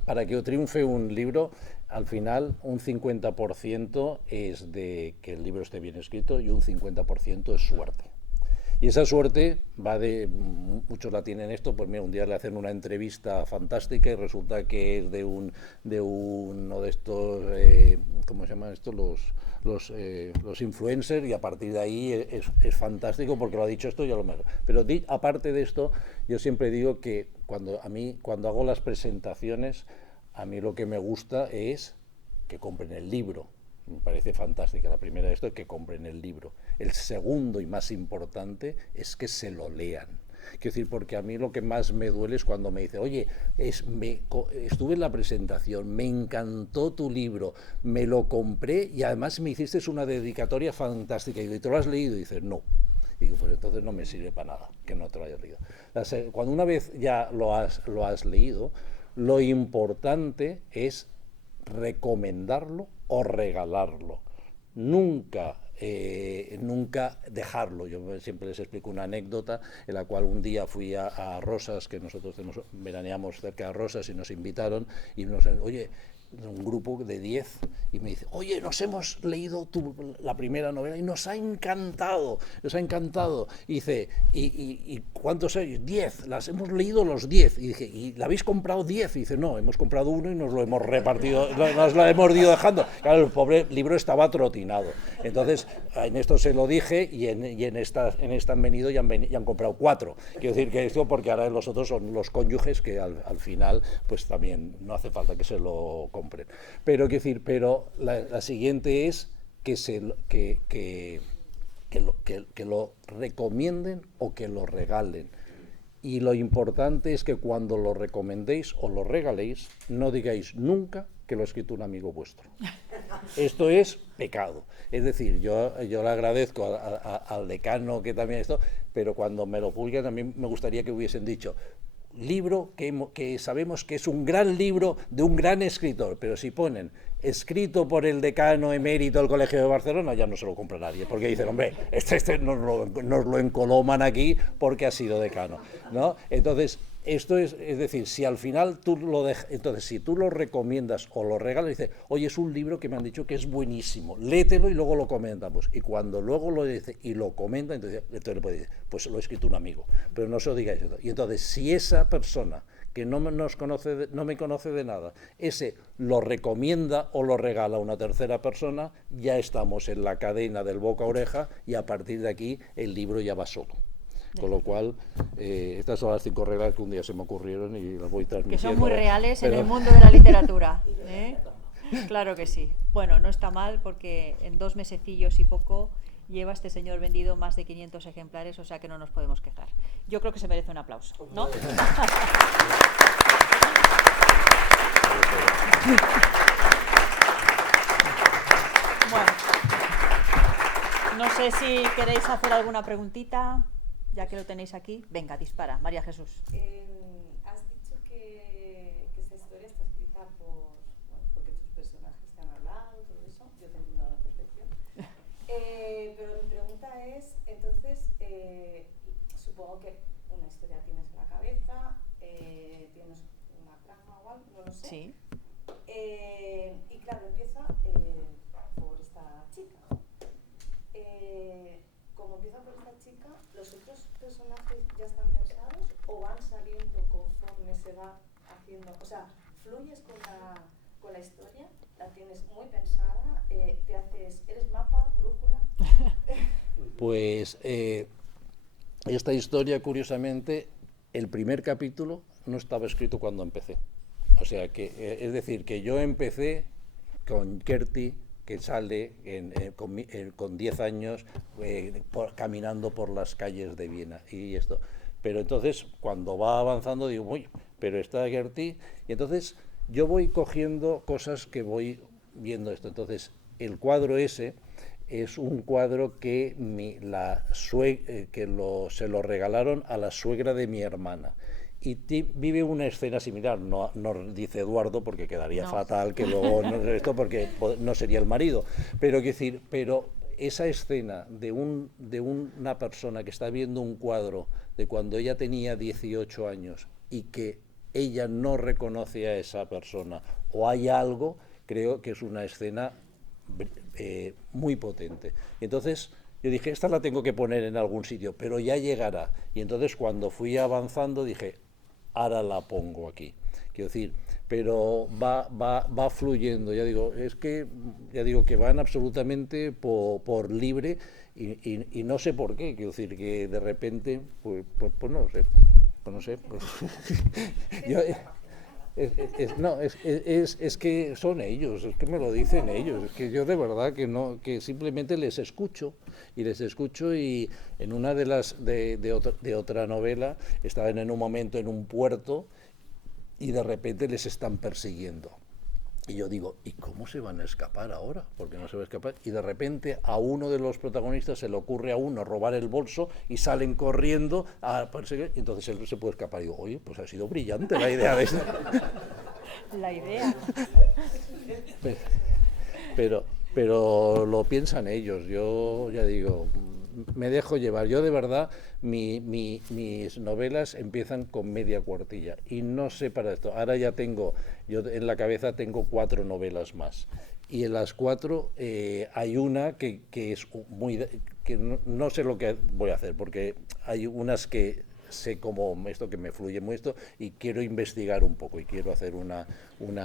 para que triunfe un libro, al final un 50% es de que el libro esté bien escrito y un 50% es suerte. Y esa suerte va muchos la tienen esto, pues mira, un día le hacen una entrevista fantástica y resulta que es de uno de estos, ¿cómo se llaman estos? Los influencers, y a partir de ahí es fantástico porque lo ha dicho esto y a lo mejor. Pero aparte de esto, yo siempre digo que cuando hago las presentaciones, a mí lo que me gusta es que compren el libro. Me parece fantástica la primera de esto, que compren el libro. El segundo y más importante es que se lo lean. Quiero decir, porque a mí lo que más me duele es cuando me dice, oye, estuve en la presentación, me encantó tu libro, me lo compré y además me hiciste una dedicatoria fantástica. Y ¿te lo has leído? Y dices, no. Y digo, pues entonces no me sirve para nada que no te lo hayas leído. Cuando una vez ya lo has leído, lo importante es recomendarlo o regalarlo. Nunca dejarlo. Yo siempre les explico una anécdota en la cual un día fui a Rosas, que nosotros veraneamos cerca de Rosas y nos invitaron, y nos oye, un grupo de 10, y me dice, oye, nos hemos leído la primera novela y nos ha encantado. Y dice, ¿y cuántos hay? 10, las hemos leído los 10. Y dije, ¿y la habéis comprado 10? Y dice, no, hemos comprado uno y nos lo hemos repartido, nos la hemos ido dejando. Claro, el pobre libro estaba trotinado. Entonces, en esto se lo dije, y en esta han venido y han comprado 4. Quiero decir que esto, porque ahora los otros son los cónyuges, que al final, pues también no hace falta que se lo compren. Pero, quiero decir, la siguiente es que lo recomienden o que lo regalen. Y lo importante es que cuando lo recomendéis o lo regaléis, no digáis nunca que lo ha escrito un amigo vuestro. Esto es pecado. Es decir, yo le agradezco al decano que también esto, pero cuando me lo publican también me gustaría que hubiesen dicho libro que sabemos que es un gran libro de un gran escritor, pero si ponen escrito por el decano emérito del Colegio de Barcelona, ya no se lo compra nadie, porque dicen, hombre, este nos lo encoloman aquí porque ha sido decano, ¿no? Entonces, esto es decir, si al final tú lo dejas, entonces si tú lo recomiendas o lo regalas, dices, oye, es un libro que me han dicho que es buenísimo, léetelo y luego lo comentamos. Y cuando luego lo dice y lo comenta, entonces le puede decir, pues lo ha escrito un amigo, pero no se lo digáis. Y entonces, si esa persona que no me conoce de nada, ese lo recomienda o lo regala a una tercera persona, ya estamos en la cadena del boca a oreja, y a partir de aquí el libro ya va solo. Con lo cual, estas son las 5 reglas que un día se me ocurrieron y las voy transmitiendo. Que son muy reales en el mundo de la literatura, ¿eh? Claro que sí. Bueno, no está mal, porque en 2 mesecillos y poco lleva este señor vendido más de 500 ejemplares, o sea que no nos podemos quejar. Yo creo que se merece un aplauso, ¿no? Bueno, no sé si queréis hacer alguna preguntita, ya que lo tenéis aquí. Venga, dispara, María Jesús. Has dicho que esta historia está escrita porque tus personajes te han hablado, todo eso. Yo te entiendo a la perfección. Pero mi pregunta es, entonces, supongo que una historia tienes en la cabeza, tienes una trama o algo, no lo sé. Sí. Y claro, empieza por esta chica. Como empieza por esta chica, ¿los otros personajes ya están pensados o van saliendo conforme se va haciendo? O sea, ¿fluyes con la historia? ¿La tienes muy pensada? ¿Eres mapa, brújula? Pues esta historia, curiosamente, el primer capítulo no estaba escrito cuando empecé. O sea, es decir, que yo empecé con Kerti, que sale con 10 años caminando por las calles de Viena y esto. Pero entonces, cuando va avanzando, digo, uy, pero está Gertie, y entonces yo voy cogiendo cosas que voy viendo esto. Entonces, el cuadro ese es un cuadro que se lo regalaron a la suegra de mi hermana. Y vive una escena similar, no dice Eduardo porque quedaría fatal que luego esto porque no sería el marido, pero esa escena de una persona que está viendo un cuadro de cuando ella tenía 18 años y que ella no reconoce a esa persona o hay algo, creo que es una escena muy potente. Entonces yo dije, esta la tengo que poner en algún sitio, pero ya llegará. Y entonces cuando fui avanzando dije, ahora la pongo aquí. Quiero decir, pero va fluyendo. Ya digo que van absolutamente por libre y no sé por qué. Quiero decir que de repente, pues no sé. Es que son ellos, es que me lo dicen ellos, es que yo de verdad que simplemente les escucho y en una de otra novela estaban en un momento en un puerto y de repente les están persiguiendo. Y yo digo, ¿y cómo se van a escapar ahora? Porque no se va a escapar. Y de repente a uno de los protagonistas se le ocurre a uno robar el bolso y salen corriendo a perseguir. Y entonces él se puede escapar. Y digo, oye, pues ha sido brillante la idea de esto. La idea. Pero lo piensan ellos. Yo ya digo, me dejo llevar. Yo de verdad, mis novelas empiezan con media cuartilla y no sé para esto. Ahora ya tengo, yo en la cabeza tengo 4 novelas más. Y en las 4 hay una que es muy... que no sé lo que voy a hacer, porque hay unas que sé cómo esto, que me fluye muy esto, y quiero investigar un poco, y quiero hacer una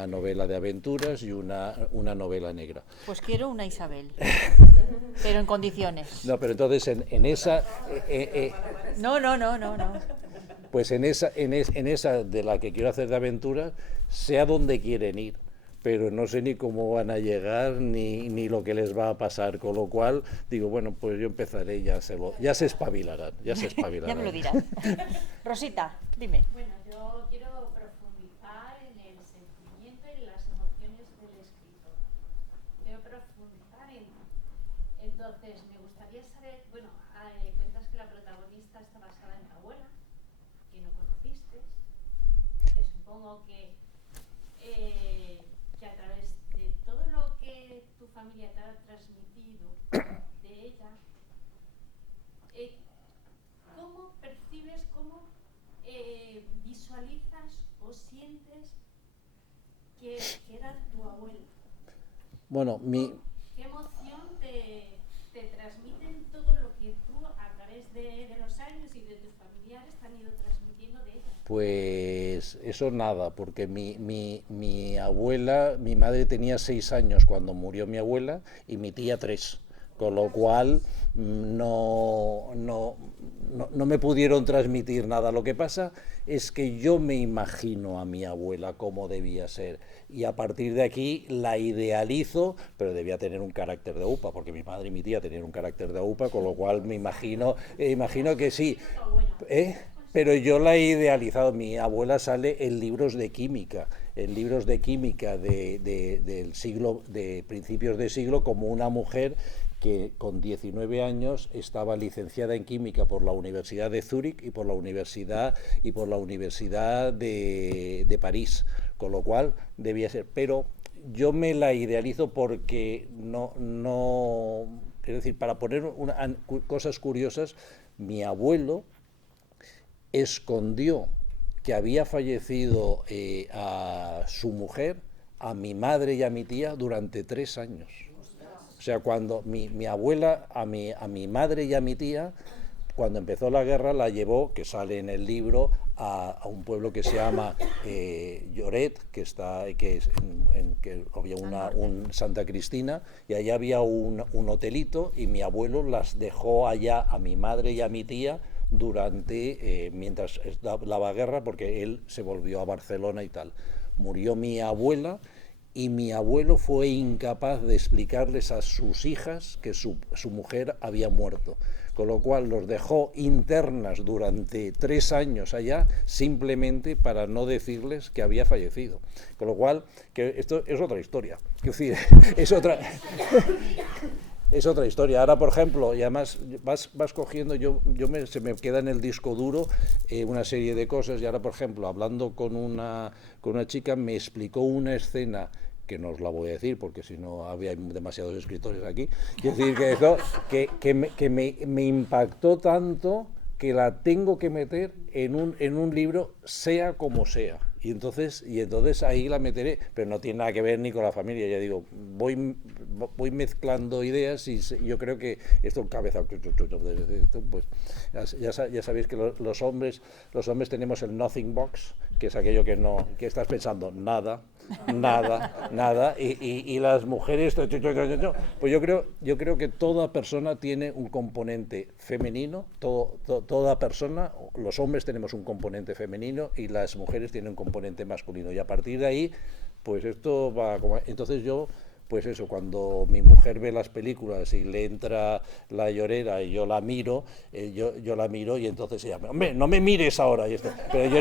novela de aventuras y una novela negra. Pues quiero una Isabel, pero en condiciones. No, pero entonces en esa... No. Pues en esa de la que quiero hacer de aventuras, sé a dónde quieren ir, pero no sé ni cómo van a llegar ni lo que les va a pasar, con lo cual digo, bueno, pues yo empezaré, ya se espabilarán. Ya me lo dirás. Rosita, dime. Bueno, yo quiero profundizar en el sentimiento y en las emociones del escritor. Quiero profundizar en... Entonces, me gustaría saber, bueno, cuentas que la protagonista está basada en tu abuela, que no conociste, que supongo que a través de todo lo que tu familia te ha transmitido de ella, ¿cómo percibes, cómo visualizas o sientes que era tu abuela? Bueno, ¿Qué emoción te transmiten todo lo que tú a través de los años y de tus familiares te han ido transmitiendo de ella? Pues eso nada, porque mi abuela, mi madre tenía 6 años cuando murió mi abuela y mi tía 3, con lo cual no me pudieron transmitir nada. Lo que pasa es que yo me imagino a mi abuela cómo debía ser y a partir de aquí la idealizo, pero debía tener un carácter de UPA, porque mi madre y mi tía tenían un carácter de UPA, con lo cual me imagino que sí. Pero yo la he idealizado. Mi abuela sale en libros de química, del siglo, de principios de siglo, como una mujer que con 19 años estaba licenciada en química por la Universidad de Zúrich y por la Universidad de París, con lo cual debía ser. Pero yo me la idealizo porque quiero decir, para poner cosas curiosas, mi abuelo escondió que había fallecido a su mujer, a mi madre y a mi tía durante 3 años. O sea, cuando mi abuela, a mi madre y a mi tía, cuando empezó la guerra, la llevó, que sale en el libro, a un pueblo que se llama Lloret, que había un Santa Cristina, y allá había un hotelito, y mi abuelo las dejó allá a mi madre y a mi tía mientras la guerra, porque él se volvió a Barcelona y tal. Murió mi abuela y mi abuelo fue incapaz de explicarles a sus hijas que su mujer había muerto, con lo cual los dejó internas durante 3 años allá, simplemente para no decirles que había fallecido. Con lo cual, que esto es otra historia, es decir, es otra historia. Ahora, por ejemplo, y además vas cogiendo, se me queda en el disco duro una serie de cosas, y ahora, por ejemplo, hablando con una chica, me explicó una escena, que no os la voy a decir porque si no había demasiados escritores aquí, es decir, que me impactó tanto que la tengo que meter en un libro, sea como sea. Y entonces ahí la meteré, pero no tiene nada que ver ni con la familia. Ya digo, voy mezclando ideas y yo creo que esto cabeza, pues ya sabéis que los hombres tenemos el nothing box, que es aquello que estás pensando nada, y las mujeres, pues yo creo que toda persona tiene un componente femenino, toda persona, los hombres tenemos un componente femenino y las mujeres tienen un componente masculino, y a partir de ahí, pues esto va como... Entonces yo, pues eso, cuando mi mujer ve las películas y le entra la llorera y yo la miro, yo la miro y entonces ella, hombre, no me mires ahora, y esto. Pero yo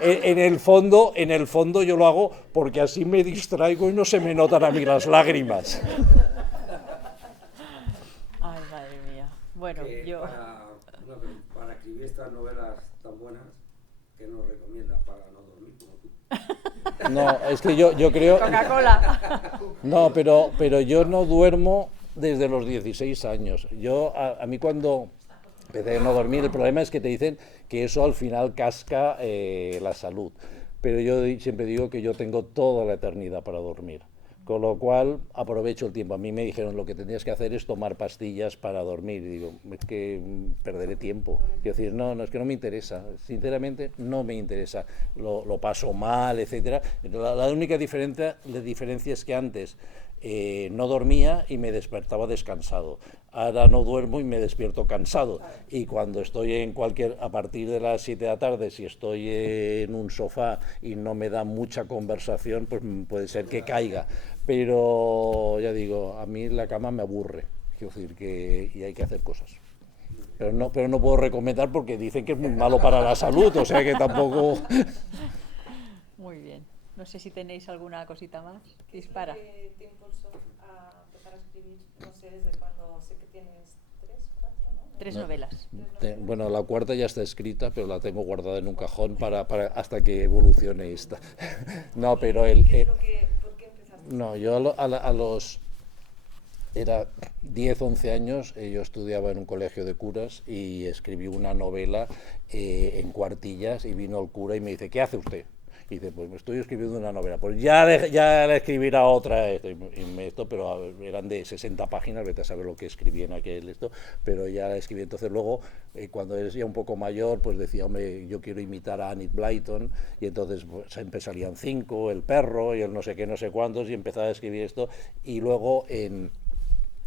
en el fondo yo lo hago porque así me distraigo y no se me notan a mí las lágrimas. Ay, madre mía. Bueno, para escribir estas novelas tan buenas, ¿qué nos recomiendas para no dormir como tú? No, es que yo creo... Coca-Cola. No, pero yo no duermo desde los 16 años. A mí cuando empecé a no dormir, el problema es que te dicen que eso al final casca la salud. Pero yo siempre digo que yo tengo toda la eternidad para dormir. Con lo cual aprovecho el tiempo. A mí me dijeron lo que tendrías que hacer es tomar pastillas para dormir. Y digo, es que perderé tiempo. Quiero decir, no, es que no me interesa. Sinceramente, no me interesa. Lo paso mal, etcétera. La única diferencia es que antes no dormía y me despertaba descansado. Ahora no duermo y me despierto cansado. Y cuando estoy a partir de las 7 de la tarde, si estoy en un sofá y no me da mucha conversación, pues puede ser que caiga. Pero ya digo, a mí la cama me aburre. Quiero decir y hay que hacer cosas. Pero no puedo recomendar porque dicen que es muy malo para la salud, o sea que tampoco... Muy bien. No sé si tenéis alguna cosita más. Dispara. ¿Qué te impulsó a empezar a escribir? No sé, desde cuando sé que tienes 3, 4, ¿no? 3 novelas. Bueno, la cuarta ya está escrita, pero la tengo guardada en un cajón hasta que evolucione esta. No, pero ¿Por qué empezaste? No, yo a los... Era 10, 11 años, yo estudiaba en un colegio de curas y escribí una novela en cuartillas y vino el cura y me dice, ¿qué hace usted? Y dice, pues me estoy escribiendo una novela, pues ya le escribirá otra, pero eran de 60 páginas, vete a saber lo que escribí en pero ya la escribí. Entonces luego, cuando eres ya un poco mayor, pues decía, hombre, yo quiero imitar a Enid Blyton, y entonces pues, siempre salían 5, el perro, y el no sé qué, no sé cuántos, y empezaba a escribir esto, y luego en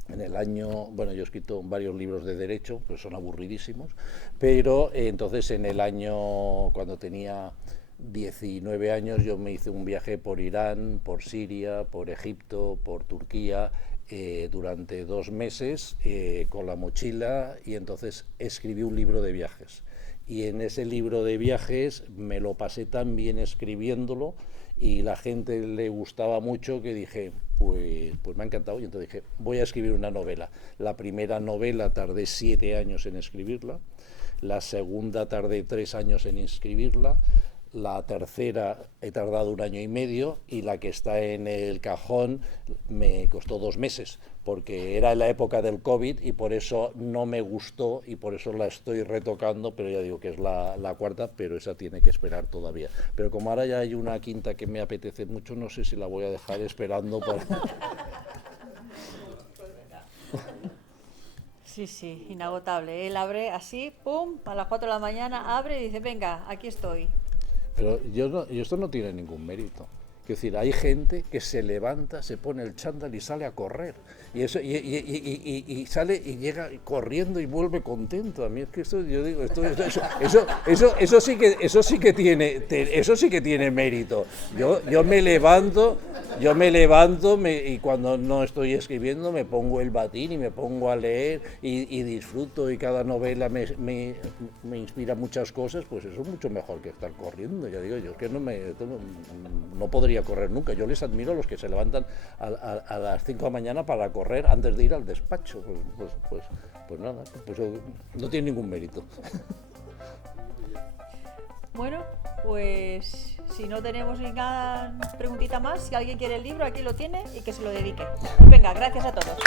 el año, bueno, yo he escrito varios libros de derecho, pues son aburridísimos, pero entonces en el año, cuando tenía 19 años, yo me hice un viaje por Irán, por Siria, por Egipto, por Turquía, durante 2 meses con la mochila, y entonces escribí un libro de viajes. Y en ese libro de viajes me lo pasé tan bien escribiéndolo y la gente le gustaba mucho que dije, pues me ha encantado, y entonces dije, voy a escribir una novela. La primera novela tardé 7 años en escribirla, la segunda tardé 3 años en escribirla, la tercera he tardado 1 año y medio, y la que está en el cajón me costó 2 meses, porque era en la época del COVID y por eso no me gustó y por eso la estoy retocando, pero ya digo que es la cuarta, pero esa tiene que esperar todavía. Pero como ahora ya hay una quinta que me apetece mucho, no sé si la voy a dejar esperando para... Sí, inagotable. Él abre así, pum, a las 4 de la mañana, abre y dice, venga, aquí estoy. Pero esto no tiene ningún mérito. Es decir, hay gente que se levanta, se pone el chándal y sale a correr. Y sale y llega corriendo y vuelve contento. A mí es que esto, yo digo, eso sí que tiene mérito. Yo me levanto y cuando no estoy escribiendo me pongo el batín y me pongo a leer y disfruto, y cada novela me inspira muchas cosas, pues eso es mucho mejor que estar corriendo. Ya digo, yo es que no podría correr nunca. Yo les admiro a los que se levantan a las 5 de la mañana para correr antes de ir al despacho. Pues nada, pues no tiene ningún mérito. Bueno, pues si no tenemos ninguna preguntita más, si alguien quiere el libro, aquí lo tiene y que se lo dedique. Venga, gracias a todos.